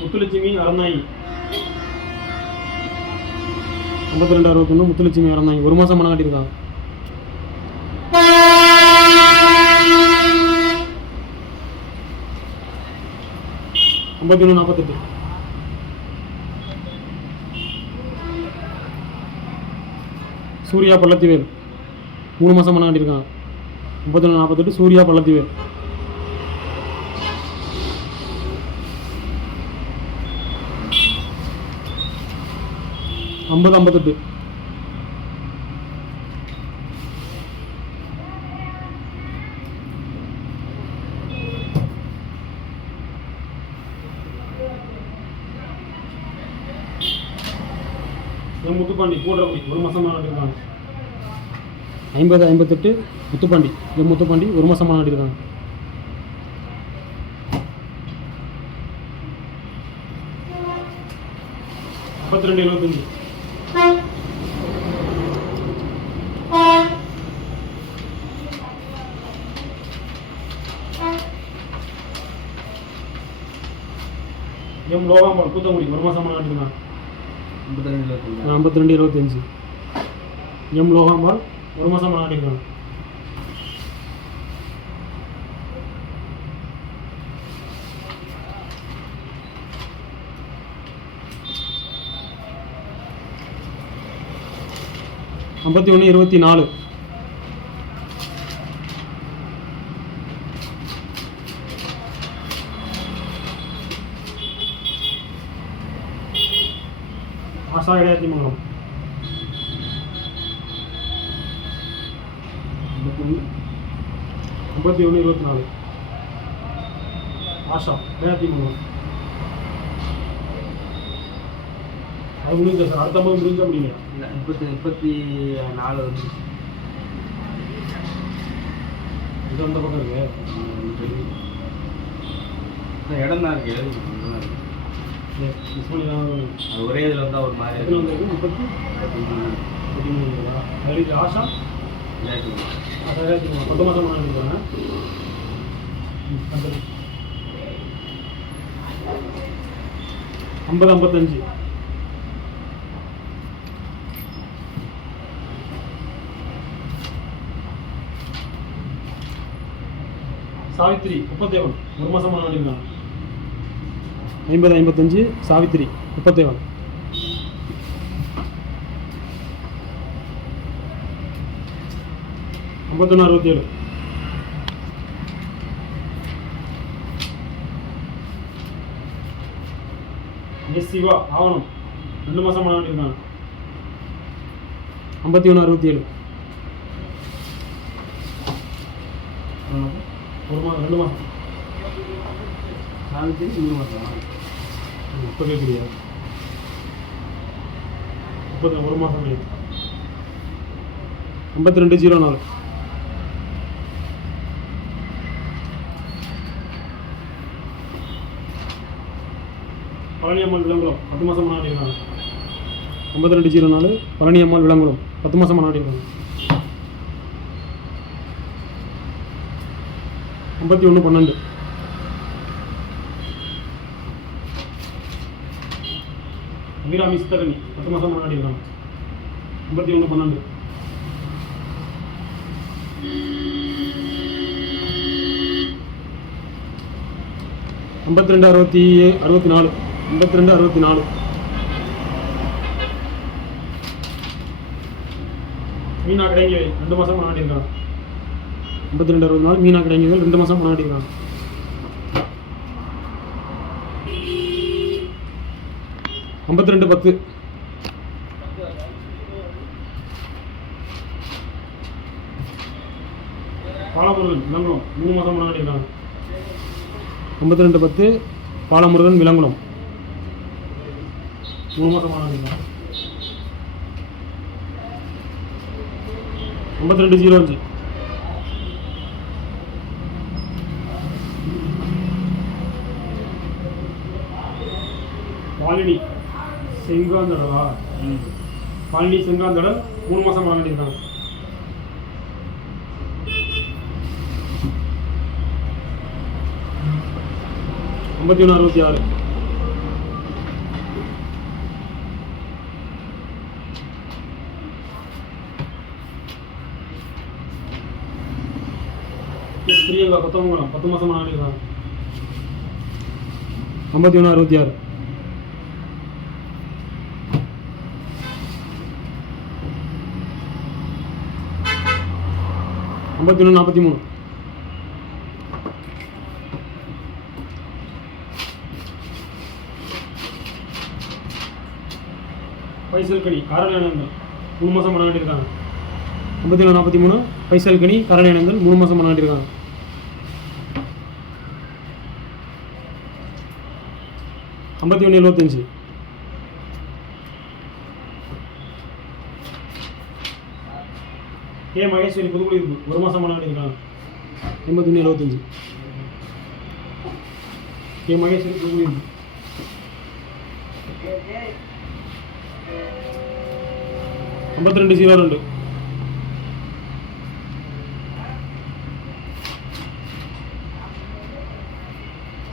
முத்துலட்சுமி அறந்தாயி 52 61 முத்துலட்சுமி அறந்தாயி 1 மாதம் மனம் காட்டியிருக்காங்க. 51 48 சூர்யா பள்ளத்திவேல் 3 மாதம் மனம் காட்டியிருக்காங்க. 51 48 சூர்யா பள்ளத்திவேல். 50 58 முத்துப்பாண்டி போடுறபடி 1 மாதம் நாட்டிருக்காங்க. 50 58 முத்துப்பாண்டி முத்துப்பாண்டி 1 மாதம் நாட்டிருக்காங்க. 52 75 எம் லோகாம்பாள் கூத்தங்குடி 1 மாதம் நாட்டிருக்காங்க. 52 25 எம் லோகாம்பாள் 1 மாதம் நாட்டிருக்காங்க. 51 24 ஆஷா இடையாத்திமங்கலம் 51-24 ஆஷா இடையாத்திமங்கலம். அது முடிஞ்சா சார், அடுத்த மாதிரி முடிஞ்சா முடியல. இல்லை 34 வந்து இது அந்த பக்கம் இருக்கு. இடம் தான் இருக்கு. மிஸ் பண்ணி தான் அது ஒரே இதில் வந்தால் ஒரு மாதிரி எத்தனை வந்துருக்கு? 33 அதில் ஆஷா ஆஷா இடையாத்திமங்கலம் 10 மாதம் பண்ணிருக்காங்க. 50-55 சாவித்திரி முப்பத்தேவன் 1 மாதம் பண்ணிருக்காங்க. 50-55 சாவித்திரி முப்பத்தேவன். ஐம்பத்தொன்று 67 எஸ் சிவா ஆவணம் 2 மாதம் பண்ணிருக்காங்க. 51-67 1 மாதம் 2 மாதம். சாவித்திரி 3 மாதம். இப்போ கேட்குறியா? 1 மாதம் 52-04 பழனியம்மாள் விளங்குளம் 10 மாதம் பண்ணிருக்காங்க. 52-04 பழனியம்மாள் விளங்குளம் 10 மாதம் பண்ணிருக்காங்க. 51-12 அபிராமி சித்தரணி 10 மாதம் பண்ணிருக்காங்க. 51-12 52-64 52-64 மீனா கிடைங்கவை 2 மாதம் பண்ணிருக்காங்க. 52-64 மீனா கிடைங்கவை 2 மாதம் பண்ணிருக்காங்க. 52-10 பாலமுருகன் விளங்குளம் 3 மாதம் பண்ணிருக்காங்க. 52-10 பாலமுருகன் விளங்குளம் 3 மாதம் பண்ணிருக்காங்க. 52-05 பாலினி செங்காந்தடா பாலினி செங்காந்தடல் 3 மாதம் பண்ணிருக்காங்க. 51-66 பிரியங்கா கொத்தமங்கலம் 10 மாதம் பண்ணிருக்காங்க. 51-66 51-43 பைசல்கனி காரணியானந்தல் 3 மாதம் பண்ணிருக்காங்க. 51-43 பைசல்கனி காரணியானந்தல் 3 மாதம் பண்ணிருக்காங்க. 51-75 கே மகேஸ்வரி புதுக்குடியிருப்பு 1 மாதம் பண்ணிருக்காங்க. 51-75 கே மகேஸ்வரி புதுக்குடியிருப்பு 52-02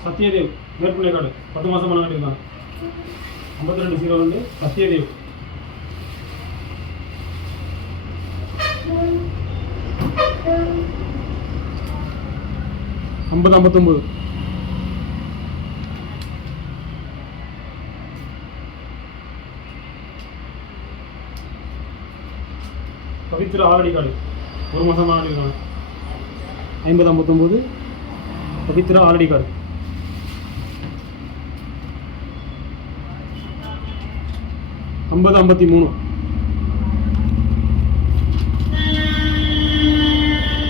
சத்யதேவ் மேற்பிள்ளைக்காடு 10 மாதம் பண்ணிருக்காங்க. 52-02 சத்யதேவ் 50-59 பவித்ரா ஆலடிக்காடு 1 மாதம் பண்ணிருக்காங்க. 50-59 பவித்ரா ஆலடிக்காடு 51-60 50-53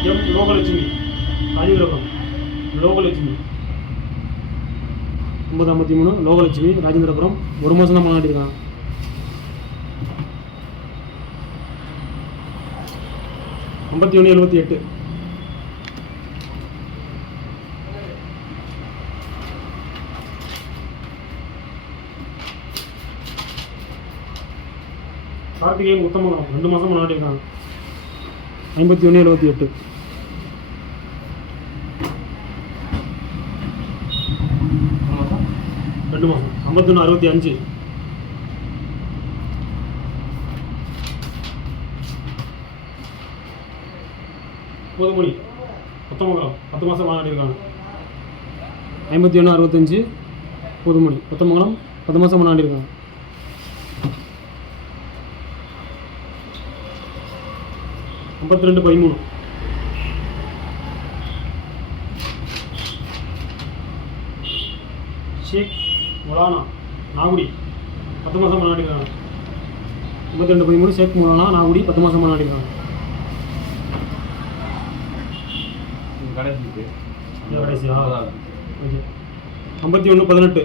எம் லோகலட்சுமி ராஜேந்திரபுரம் லோகலட்சுமி 50-53 லோகலட்சுமி ராஜேந்திரபுரம் 1 மாதம் தான் மாட்டிருக்காங்க. 51-78 கார்த்திகேயன் உத்தமகரம் 2 மாதம் மாட்டிருக்காங்க. 51-78 2 மாதம் 51-65 போதுமணி உத்தமகரம் 10 மாதம் மாட்டிருக்காங்க. 51-65 போதுமணி உத்தமகரம் 10 மாதம் மாட்டிருக்காங்க. 52-13 ஷேக் மொலானா நாகுடி 10 மாதம் மாட்டிருக்காங்க. 52-13 ஷேக் மொலானா நாகுடி 10 மாதம் மாட்டிருக்காங்க. கடைசிக்கு கடைசியா ஓகே. 51-18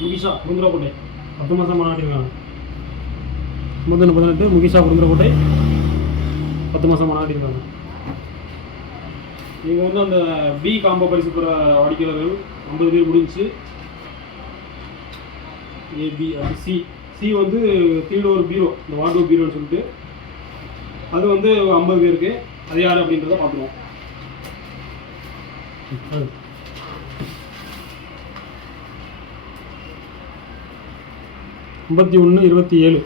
முகிஷா குருந்திரக்கோட்டை 10 மாதம் மாட்டிருக்காங்க. 51-18 முகிஷா குருந்திரக்கோட்டை 10 மாதம் மாட்டிருக்காங்க. நீங்கள் வந்து அந்த பி காம்போ பரிசு பெற வாடிக்கையாளர்கள் 50 பேர் முடிஞ்சு. ஏபி அது சி சி வந்து கீழே ஒரு பீரோ, இந்த வார்ட்ரோப் பீரோன்னு சொல்லிட்டு அது வந்து 50 பேருக்கு. அது யார் அப்படின்றத பார்த்துருவோம். 51-27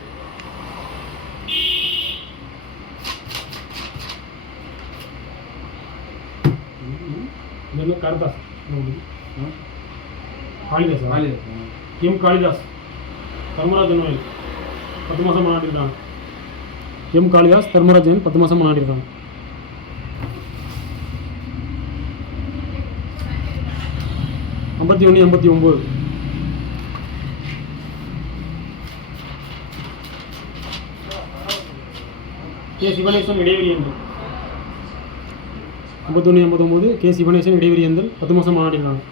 காளிதாஸ் காளிதாஸ் எம் காளிதாஸ் தர்மராஜன் கோயில் 10 மாதம் மாட்டிருக்காங்க. எம் காளிதாஸ் தர்மராஜன் 10 மாதம் மாட்டிருக்காங்க. 51-89 கே சிவனேசன் இடைவெளி எந்தல் 51-89 கே சிவனேசன் இடைவெளி எந்தல் 10 மாதம் மாட்டிருக்காங்க.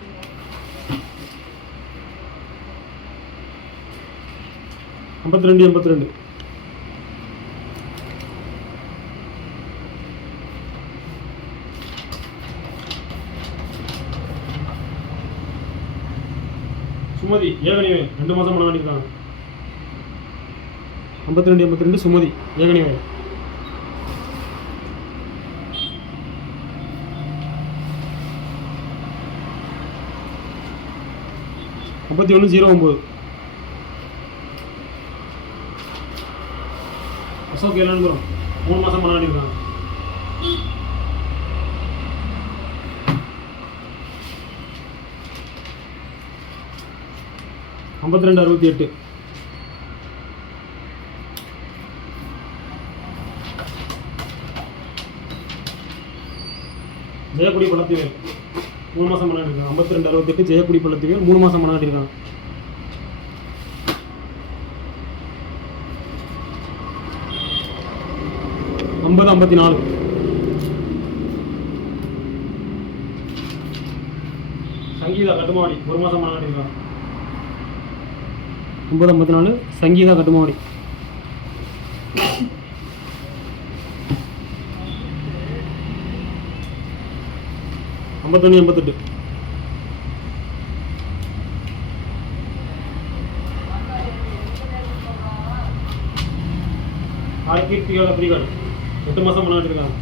52-82 சுமதி ஏகனிவே 2 மாதம் மாட்டிருக்காங்க. 52-82 சுமதி ஏகனிவே 51-09 அசோக் ஏலான்புரம் 3 மாதம் மாட்டிருக்காங்க. 52-68 ஜெயக்குடி பள்ளத்திவேல் 3 மாதம் மாட்டிருக்காங்க. 52-68 ஜெயக்குடி பள்ளத்திவேல் 3 மாதம் மாட்டிருக்காங்க. 50-54 சங்கீதா கட்டுமாடி 1 மாதம் மாட்டிருக்காங்க. 50-54 சங்கீதா கட்டுமாடி 51-88 ஆர்கீர்த்திகா கத்திரிக்காடு 8 மாதம் மாட்டிருக்காங்க.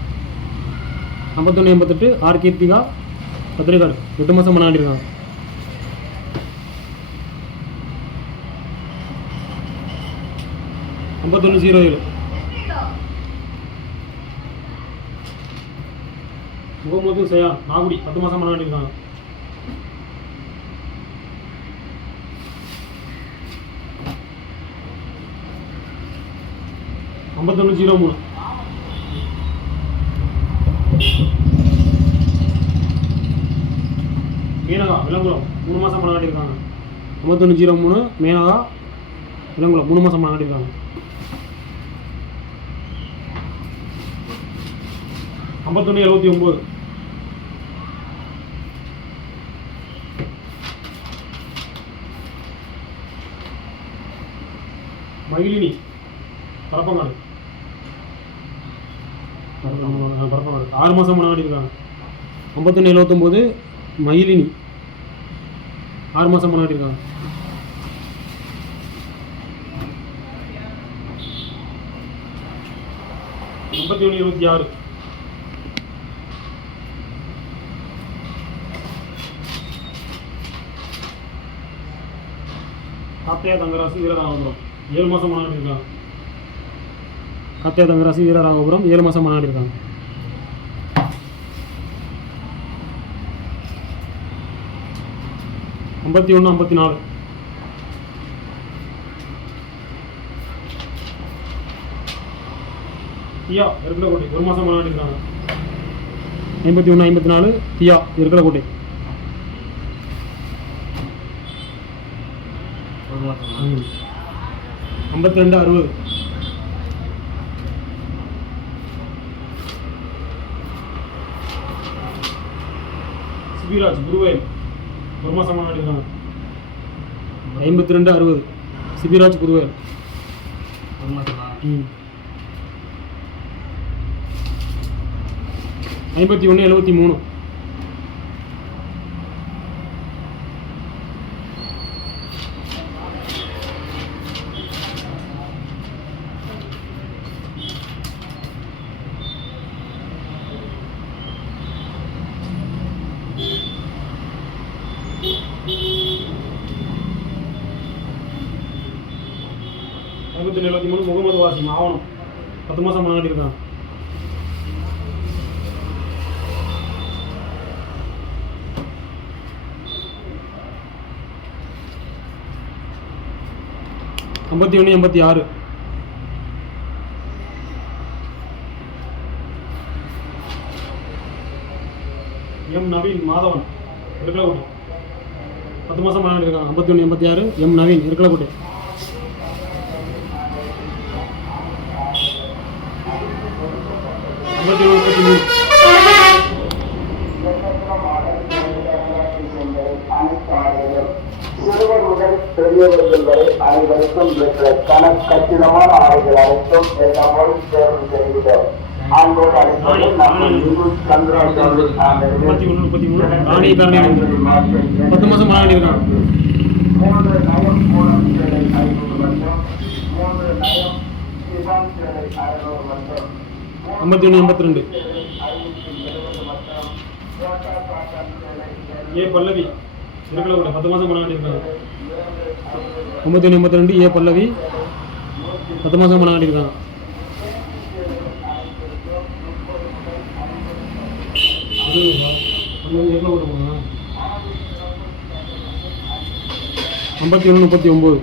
51-88 ஆர்கீர்த்திகா கத்திரிக்காடு 8 மாதம் மாட்டிருக்காங்க. 51-07 முகமது சயா நாகுடி 10 மாதம் மாட்டிருக்காங்க. 51-03 51-03 மேனகா விலங்குளம் 3 மாதம் பணம் காட்டியிருக்காங்க. 5103 மேனகா விலங்குளம் 3 மாதம் பணம் காட்டியிருக்காங்க. 5179 மகிழினி பரப்பங்காடு 6 மாதம் பணம் காட்டியிருக்காங்க. 5179 மகிழினி 6 மாதம் பணம் காட்டியிருக்காங்க. 5126 காத்தையா தங்கராசி வீரராகபுரம் 7 மாதம் பணம் காட்டியிருக்காங்க. காத்தையா தங்கராசி வீரராகபுரம் 7 மாதம் பணம் காட்டியிருக்காங்க. 5154 தியா இருக்கலக்கோட்டை 1 மாதம் பணம் காட்டியிருக்காங்க. 5154 தியா இருக்கலக்கோட்டை 1 மாதம் 5260 சிபிராஜ் குருவேல் 1 மாதம் பணம் காட்டியிருக்காங்க. 5260 சிபிராஜ் குருவேல் 1 மாதமா 5173 5173 முகமது வாசிம் ஆவணம் 10 மாதம் பணம் காட்டியிருக்காங்க. 5186 எம் நவீன் மாதவன் இருக்கலக்கோட்டை 10 மாதம் பணம் காட்டியிருக்காங்க. 5186 எம் நவீன் இருக்கலக்கோட்டை 5133 சிறுவர் முதல் பெரியவர்கள் வரை அனைவருக்கும் பெற்ற கச்சிதமான ஆடைகள் அனைத்தும் எல்லாமே தேர்வு செய்கிற ஆண்டோடு அழைப்பது நம்ம சந்திராஜாவை 5133 ராணி கர்ணன் 10 மாதம் பணம் காட்டியிருக்காங்க. 3 நயம் மூலம் சேலை 500 வருஷம் 3 நயம் சிவான் சேலை 600 வருஷம் 5182 ஏ பல்லவி இருக்கலக்கோட்டை 10 மாதம் பணம் காட்டியிருக்காங்க. 5182 ஏ பல்லவி 10 மாதம் பணம் காட்டியிருக்காங்க. 5139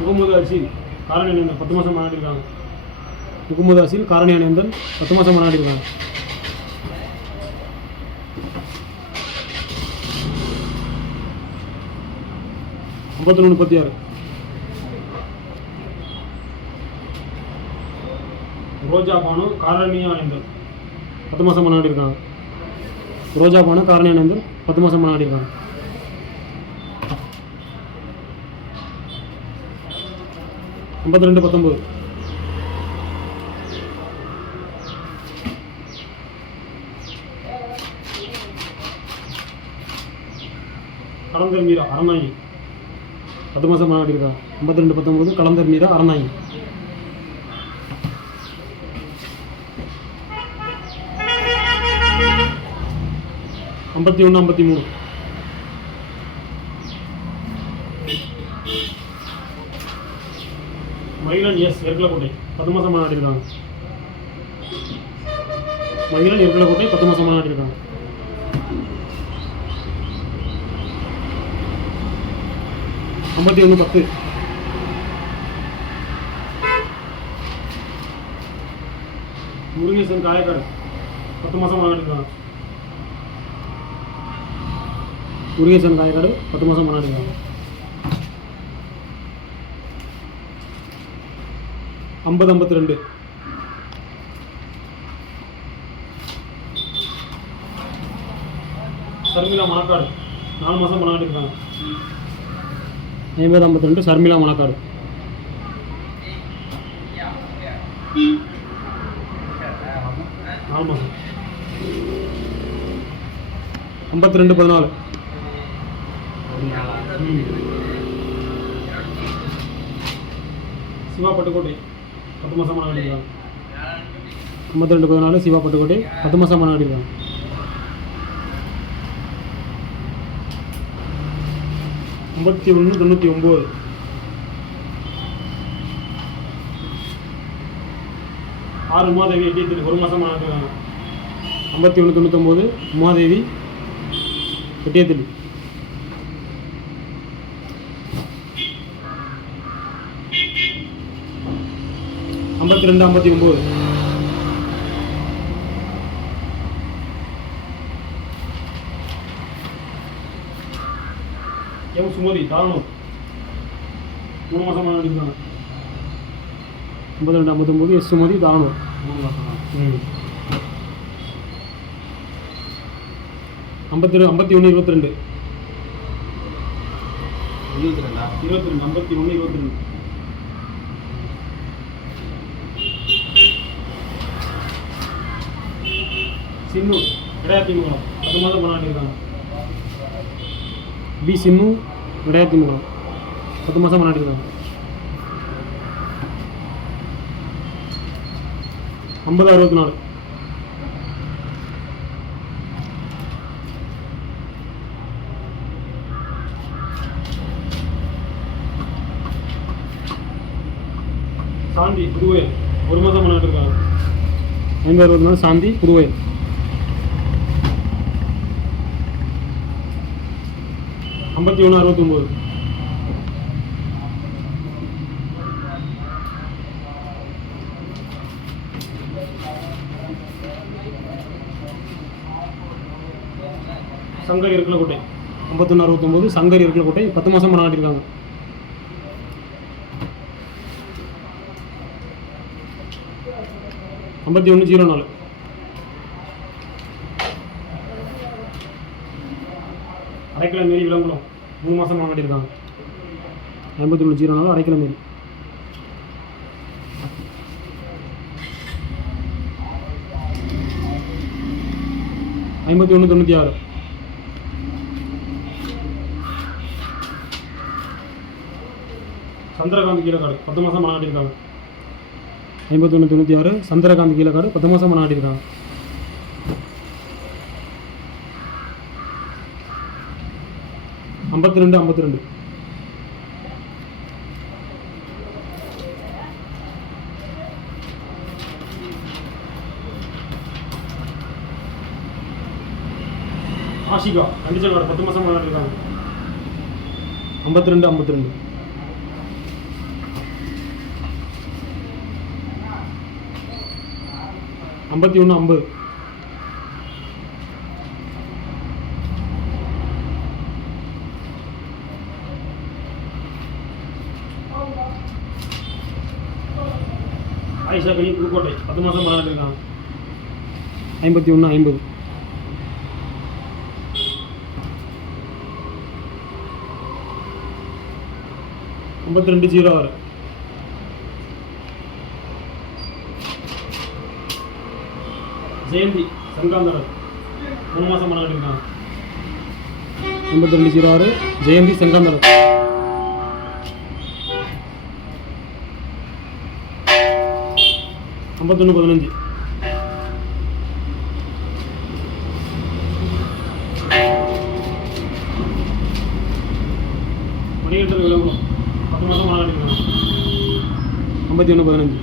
முகமது அசீல் காரணி அணிந்தல் 10 மாதம் பணம் காட்டியிருக்காங்க. முகமது அசீல் காரணி அணிந்தல் 10 மாதம் பணம் காட்டியிருக்காங்க. 5136 ரோஜா பானு காரணி அணிந்தல் 10 மாதம் பணம் காட்டியிருக்காங்க. ரோஜா பானு காரணி அணிந்தல் 10 மாதம் பணம் காட்டியிருக்காங்க. 5219 கலந்தர் மீரா அரணாயி 10 மாதம் பணம் காட்டியிருக்காங்க. 5219 கலந்தர் மீரா அரணாயி 5153 மகிழன் எஸ் இருக்கலக்கோட்டை 10 மாதம் பணம் காட்டியிருக்காங்க. மகிழன் இருக்கலக்கோட்டை 10 மாதம் பணம் காட்டியிருக்காங்க. 5110 முருகேசன் காயக்காடு 10 மாதம் மனாடிருக்காங்க. முருகேசன் காயக்காடு 10 மாதம் மனாடிருக்காங்க. 50-52 சர்மிளா மணக்காடு 4 மாதம் மனாடிருக்காங்க. 50-52 சர்மிளா மணக்காடு. 4 மாதம். 52-14 சிவா பட்டுக்கோட்டை 10 மாதம் மனாடிருக்காங்க. 52-14 சிவா பட்டுக்கோட்டை 10 மாதம் மனாடிருக்காங்க. 51-99 6 உமாதேவி எட்டியத்தில் 1 மாதம் மனாடிருக்காங்க. 51-99 உமாதேவி எட்டியத்தில். 52-59 எம் சுமதி தானூர் 3 மாதம் மனாடிருக்காங்க. 52-59 எஸ் சுமதி தானூர் 3 மாதம் தான். 51-22 22 51-22 சின்னு விடையாத்திமுகம் 10 மாதம் மனாடிருக்காங்க. பி சின்னு விடையாத்திமுகம் 10 மாதம் மனாடிருக்காங்க. 50-64 சாந்தி புதுவயல் 1 மாதம் மனாடிருக்காங்க. 50-64 சாந்தி புதுவயல். 51-69 சங்கர் இருக்கலக்கோட்டை 51-69 சங்கர் இருக்கலக்கோட்டை 10 மாதம் மனாடிருக்காங்க. 51-04 அரைக்கிழமை மீறி விளங்குளம் 3 மாதம் மனாடிருக்காங்க. 51-04 அரைக்கிழமை மீறி. 51-96 சந்திரகாந்த் கீழக்காடு 10 மாதம் மனாடிருக்காங்க. 51-96 சந்திரகாந்த் கீழக்காடு 10 மாதம் மனாடிருக்காங்க. 52-52 ஆஷிகா கண்டிச்சங்காடு 10 மாதம் மனாடிருக்காங்க. 52-52 51-50 ஆயிஷா கனி புதுக்கோட்டை 10 மாதம் மனாடிருக்காங்க. 51-50 52-06 ஜெயந்தி சங்காந்தரர் 3 மாதம் மனாடிருக்காங்க. 52-06 ஜெயந்தி சங்காந்தரர். 51-15 மணிகண்டர் விளம்பரம் 10 மாதம் மனாடிருக்காங்க. 51-15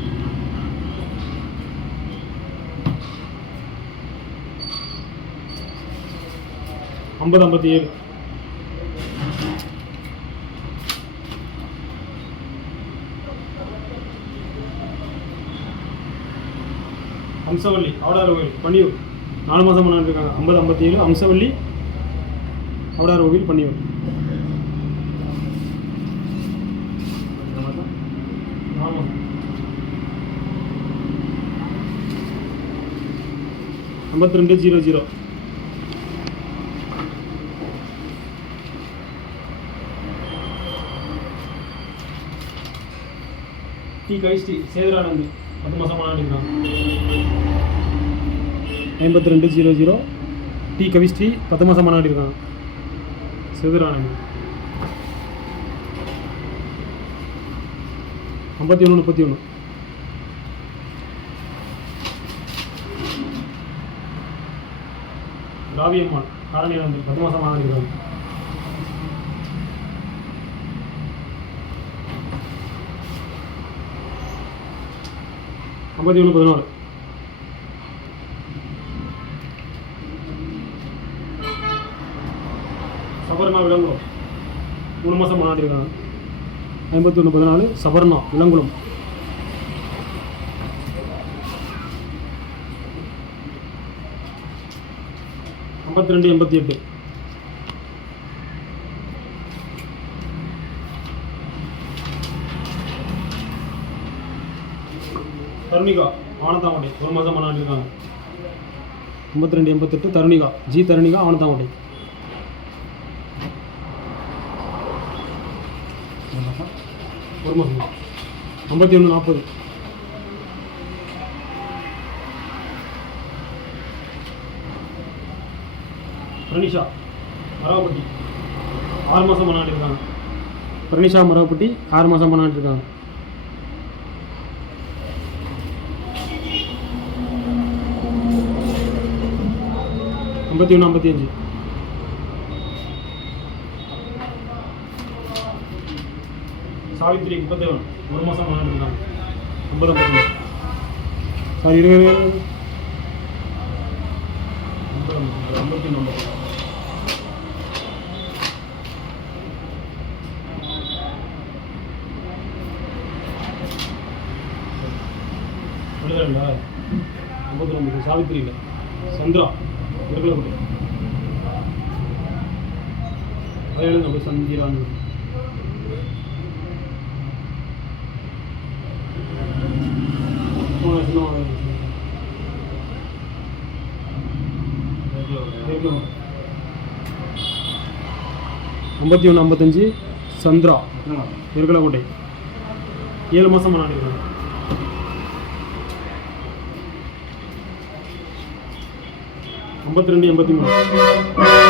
50-57 ஹம்சவல்லி ஆவடார் கோயில் பனியூர் 4 மாதம் பண்ணாட்டு இருக்காங்க. 50 57 அம்சவள்ளி அவடார் கோவில் பண்ணிவர். ஆமாம் 5200 டி கைஸ்டி சேதுரானந்த் 10 மாதம் பண்ணாட்டு இருக்காங்க. 5200 டி கவிஸ்ரீ 10 மாதம் பண்ணாடி இருக்காங்க. சேதுரானந்த் 5131 ராவியம்மாள் காரணியானந்த் 10 மாதம் பண்ணாடி இருக்காங்க. 5114 சபர்ணா விலங்குளம் 3 மாதம் பண்ணாடி இருக்காங்க. 5114 சபர்ணா விலங்குளம். ஐம்பத்தி 88 தருணிகா ஆனந்தாங்கோட்டை 1 மாதம் பண்ணாடி இருக்காங்க. 52 88 தருணிகா ஜி தருணிகா ஆனந்தாங்கோட்டை. 1 மாதம் 5140 பிரனிஷா மரவப்பட்டி 6 மாதம் பண்ணாடி இருக்காங்க. பிரனிஷா மரவப்பட்டி 6 மாதம் பண்ணாடி இருக்காங்க. 5155 சாவித்ரி 31 1 மாதம் பண்ணாடி இருக்காங்க. 50 சாரி 20 59 விடுதலைங்களா 59 சாவித்ரி இல்லை சந்திரா இருக்கலப்பட்டு அதையாலும் அப்படி சந்திரான்னு ஐம்பத்தி 55 சந்திரா இருக்கலக்கோட்டை 7 மாதம் பண்ணாடி இருக்காங்க. 52 83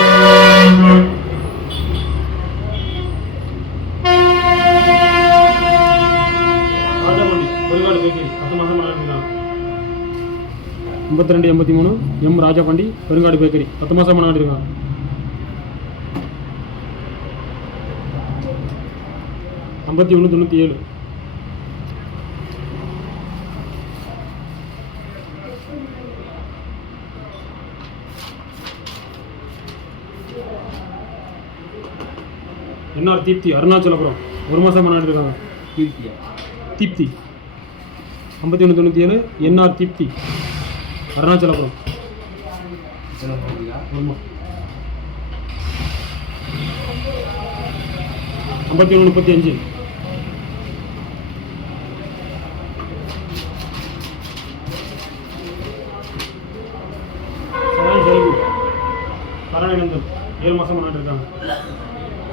ராஜாமண்டி பெருங்காடு பேக்கரி 10 மாதம் பண்ணாடி இருக்காங்க. 52 83 எம் ராஜாபாண்டி பெருங்காடு பேக்கரி 10 மாதம் பண்ணாடி இருக்காங்க. 51 97 என்ஆர் தீப்தி அருணாச்சலபுரம் 1 மாதம் பண்ணாடி இருக்காங்க. தீப்தி 51 97 என்ஆர் தீப்தி அருணாச்சலபுரம் 51 35 கரணேந்தன் 7 மாதம் பண்ணாடி இருக்காங்க.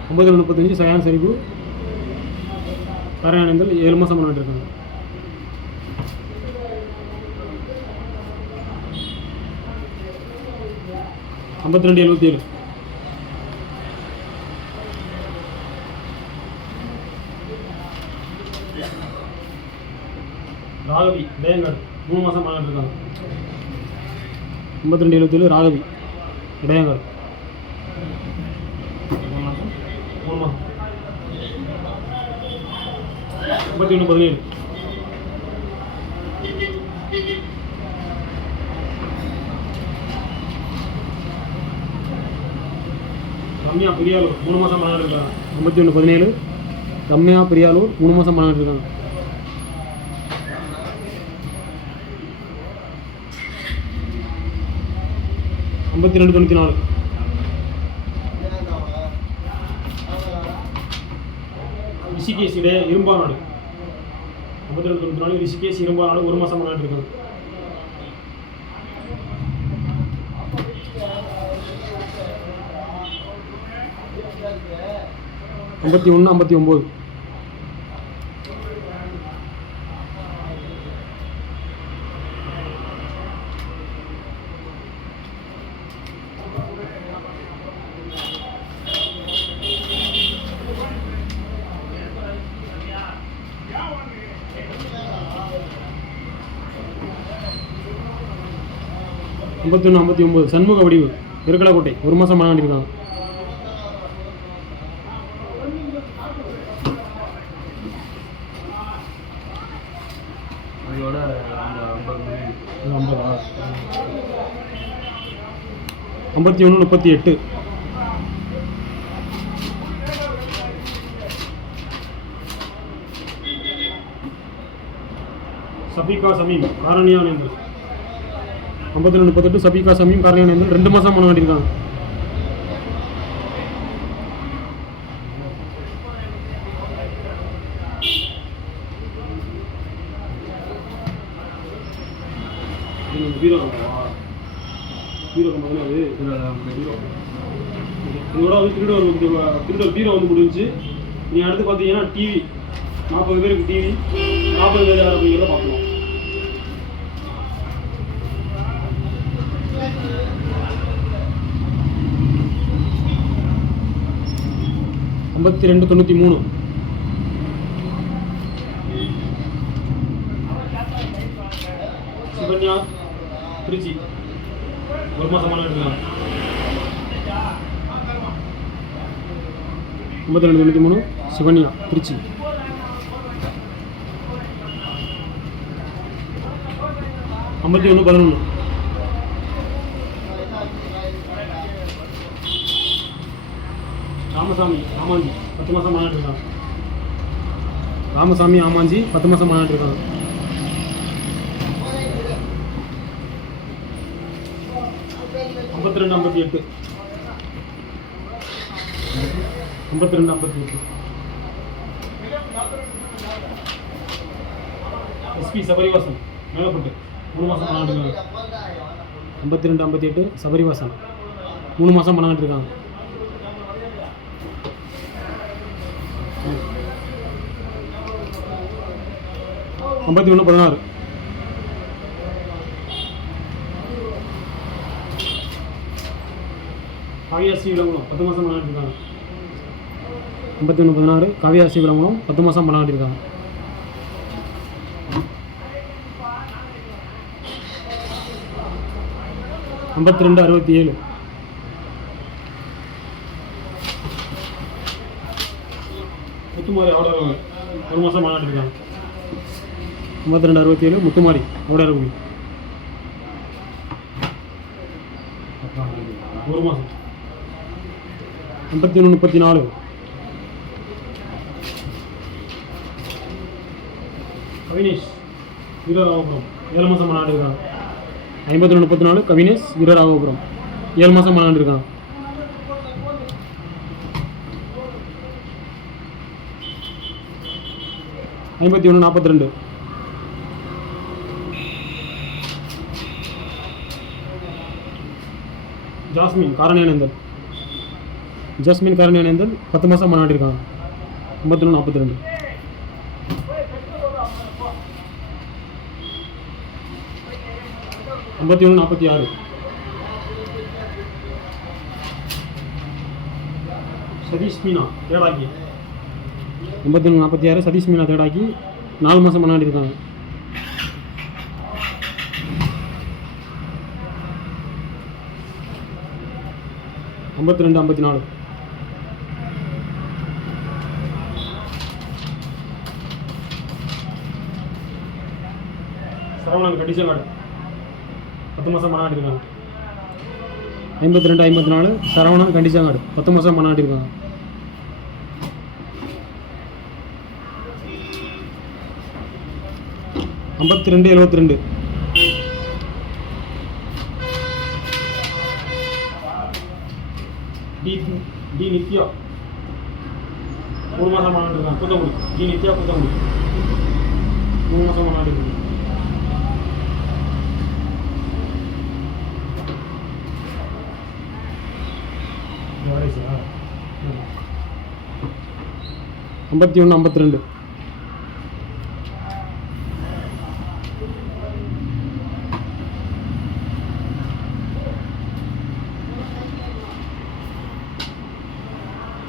50 35 சயான் சரிவு கரணேந்தல் 7 மாதம் பண்ணாடி இருக்காங்க. 52 77 ராகவி இடையங்காடு 3 மாதம் பண்ணாடி இருக்காங்க. 52 77 ராகவி இடையங்காடு 3 மாதம் 51 17 ரம்யா பெரியாலூர் 3 மாதம் பண்ணாடி இருக்காங்க. 51 17 ரம்யா பெரியாலூர் 3 மாதம் பண்ணாடி இருக்காங்க. 51 52 94. ரிஷிகேஷ் இடே இரும்பாநாடு 52 94 ரிஷிகேஷ் இரும்பாநாடு 1 மாதம் விளையாண்டுருக்காங்க. 51 59. ஐம்பத்தொன்று 59 சண்முக வடிவு இருக்கலாக்கோட்டை 1 மாதம் விளையாண்டிருக்காங்க. அதோட 51 38. சபிகா சமீம் காரணியானேந்தல் 52 38 சபிகா சமீம் காரணியானேந்தல் 2 மாதம் விளையாண்டிருக்காங்க. இதோட வந்து திருடர் பீரோ வந்து முடிஞ்சு நீ அடுத்து பார்த்தீங்கன்னா டிவி 40 பேருக்கு டிவி 40 பேர் யார் அப்படிங்கிறத பார்க்கலாம். 52 93. சிவன்யா திருச்சி 1 மாதம் விளையாண்டுருக்காங்க. 52 93 சிவன்யா திருச்சி. 51 11. ராமசாமி ஆமாஞ்சி 10 மாதம் விளையாண்டுருக்காங்க. ராமசாமி ஆமாஞ்சி 10 மாதம் விளையாண்டுருக்காங்க. 52 58. 52 58. எஸ்பி சபரிவாசன் மேலப்பட்டு 3 மாதம் விளையாண்டுருக்காங்க. 52 58 சபரிவாசன் 3 மாதம் விளையாண்டுருக்காங்க. 51 16. காவியாசி விளங்குளம் 10 மாதம் விளையாண்டுருக்காங்க. 51 16 காவியாசி விளங்குளம் 10 மாதம் விளையாண்டுருக்காங்க. 52 67. முத்துமாரி ஆவடரகுடி 1 மாதம் விளையாண்டுருக்காங்க. 52 67 முத்துமாரி ஆவடரகுடி 1 மாதம். 51 34. கவினேஷ் வீரராகபுரம் 7 மாதம் விளையாண்டுருக்காங்க. 51 34 கவினேஷ் வீரராகபுரம் 7 மாதம் விளையாண்டுருக்காங்க. 51 42. ஜாஸ்மின் காரணியானேந்தல் 10 மாதம் விளையாண்டிருக்காங்க. 51 42. 51 46. சதீஷ் மீனா தேடாக்கி 51 46 சதீஷ் மீனா தேடாக்கி 4 மாதம் விளையாண்டிருக்காங்க. 52 54. சரவணன் கடிச்சங்காடு 10 மாதம் விளையாண்டிருக்காங்க. 52 54 சரவணன் கண்டிச்சங்காடு 10 மாதம் விளையாண்டிருக்காங்க. 52 72. டி நித்யா 3 மாதம் விளையாண்டுருக்காங்க கூத்தங்குடி. டி நித்யா கூத்தங்குடி 3 மாதம் விளையாண்டுருக்காங்க. வாரிசா 51 52.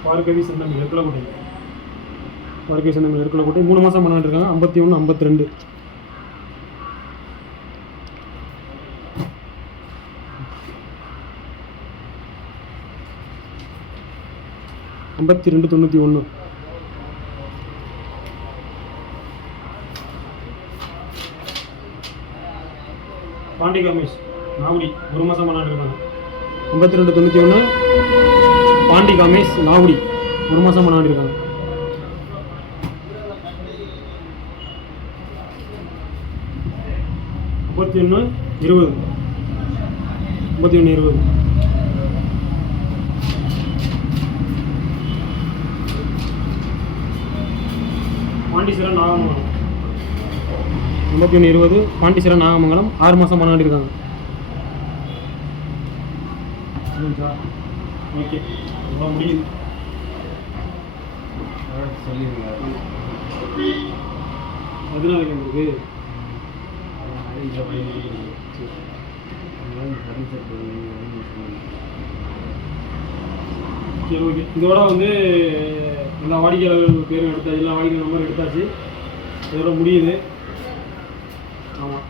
பார்க்கவி சந்தம் இருக்கலக்கோட்டை. பார்க்கவி சந்தம் இருக்கலக்கோட்டை 3 மாதம் விளையாண்டுருக்காங்க. 51 52. $52 91. பாண்டி காமேஷ் நாகுடி 1 மாதம் விளையாண்டுருக்காங்க. 52 91. பாண்டி காமேஷ் நாகுடி 1 மாதம் விளையாண்டுருக்காங்க. 51 20. 51 20. பாண்டிசேரன் நாகமங்கலம் 51 20. பாண்டிசேரன் நாகமங்கலம் 6 மாதம் விளையாண்டுருக்காங்க. ஓகே அவ்வளோ முடியுது. சொல்லிடுங்க. 14 உங்களுக்கு சரி ஓகே. இதோட வந்து எல்லா வாடிக்கையாளர்கள் பேரும் எடுத்தாச்சு, எல்லா வாடிக்கையாளர் நம்பர் எடுத்தாச்சு. இதோட முடியுது. ஆமாம்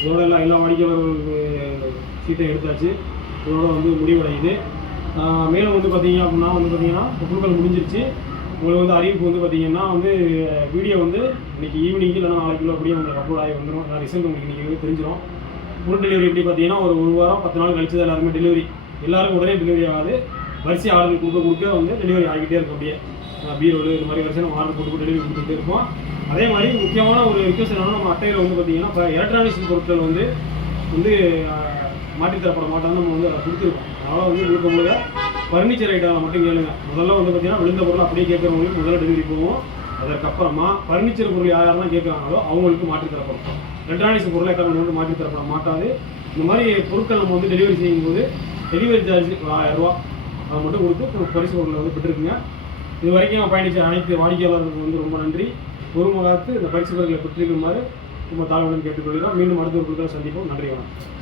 இதோட எல்லா வாடிக்கையாளர்களுக்கு சீட்டை எடுத்தாச்சு. இதோட வந்து முடிவடையுது. மேலும் வந்து பார்த்தீங்க அப்படின்னா வந்து பார்த்தீங்கன்னா குழுக்கள் முடிஞ்சிருச்சு. உங்களுக்கு வந்து அறிவிப்பு வந்து பார்த்தீங்கன்னா வந்து வீடியோ வந்து இன்றைக்கி ஈவினிங் இல்லைனா நாளைக்குள்ள அப்படியே உங்களுக்கு அப்லோட் ஆகி வந்துடும். ரிசல்ட் உங்களுக்கு இன்றைக்கி வந்து தெரிஞ்சிடும். ஃபுல் டெலிவரி எப்படி பார்த்தீங்கன்னா ஒரு வாரம் 10 நாள் கழிச்சு தான் எல்லாருமே டெலிவரி. எல்லாருக்கும் உடனே டெலிவரி ஆகாது. வரிசை ஆர்டர் கொடுக்க வந்து டெலிவரி ஆகிக்கிட்டே இருக்கும். அப்படியே பீரோடு இந்த மாதிரி வரிசை நம்ம ஆர்டர் போட்டு டெலிவரி கொடுத்துட்டே இருப்போம். அதே மாதிரி முக்கியமான ஒரு ரிக்வஸ்ட் என்னன்னா, நம்ம அட்டையில் வந்து பார்த்தீங்கன்னா இப்போ எலக்ட்ரானிக்ஸ் பொருட்கள் வந்து மாற்றித்தரப்பட மாட்டான்னு நம்ம வந்து அதை கொடுத்துருக்கோம். அதனால் வந்து கொடுக்கும்போது ஃபர்னிச்சர் ஐட்டம் மட்டும் கேளுங்க. முதல்ல வந்து பார்த்தீங்கன்னா விழுந்த பொருள் அப்படியே கேட்குறவங்களுக்கு முதல்ல டெலிவரி போகும். அதற்கப்புறமா ஃபர்னிச்சர் பொருள் யாரெல்லாம் கேட்குறாங்களோ அவங்களுக்கு மாற்றித்தரப்படும். எலக்ட்ரானிக்ஸ் பொருளை வந்து மாற்றித்தரப்பட மாட்டாது. இந்த மாதிரி பொருட்கள் நம்ம வந்து டெலிவரி செய்யும்போது டெலிவரி சார்ஜ் ₹1000 அதை மட்டும் கொடுத்து பரிசு பொருளை வந்து பெற்றுருக்குங்க. இது வரைக்கும் பயணிச்ச அனைத்து வாடிக்கையாளர்களுக்கு வந்து ரொம்ப நன்றி. ஒரு மாதத்து இந்த பரிசு பொருட்களை பெற்றிருக்குமாறு ரொம்ப தாழ்வுடன் கேட்டுக்கொள்கிறோம். மீண்டும் அடுத்த ஒரு பொருட்களை சந்திப்போம். நன்றி, வணக்கம்.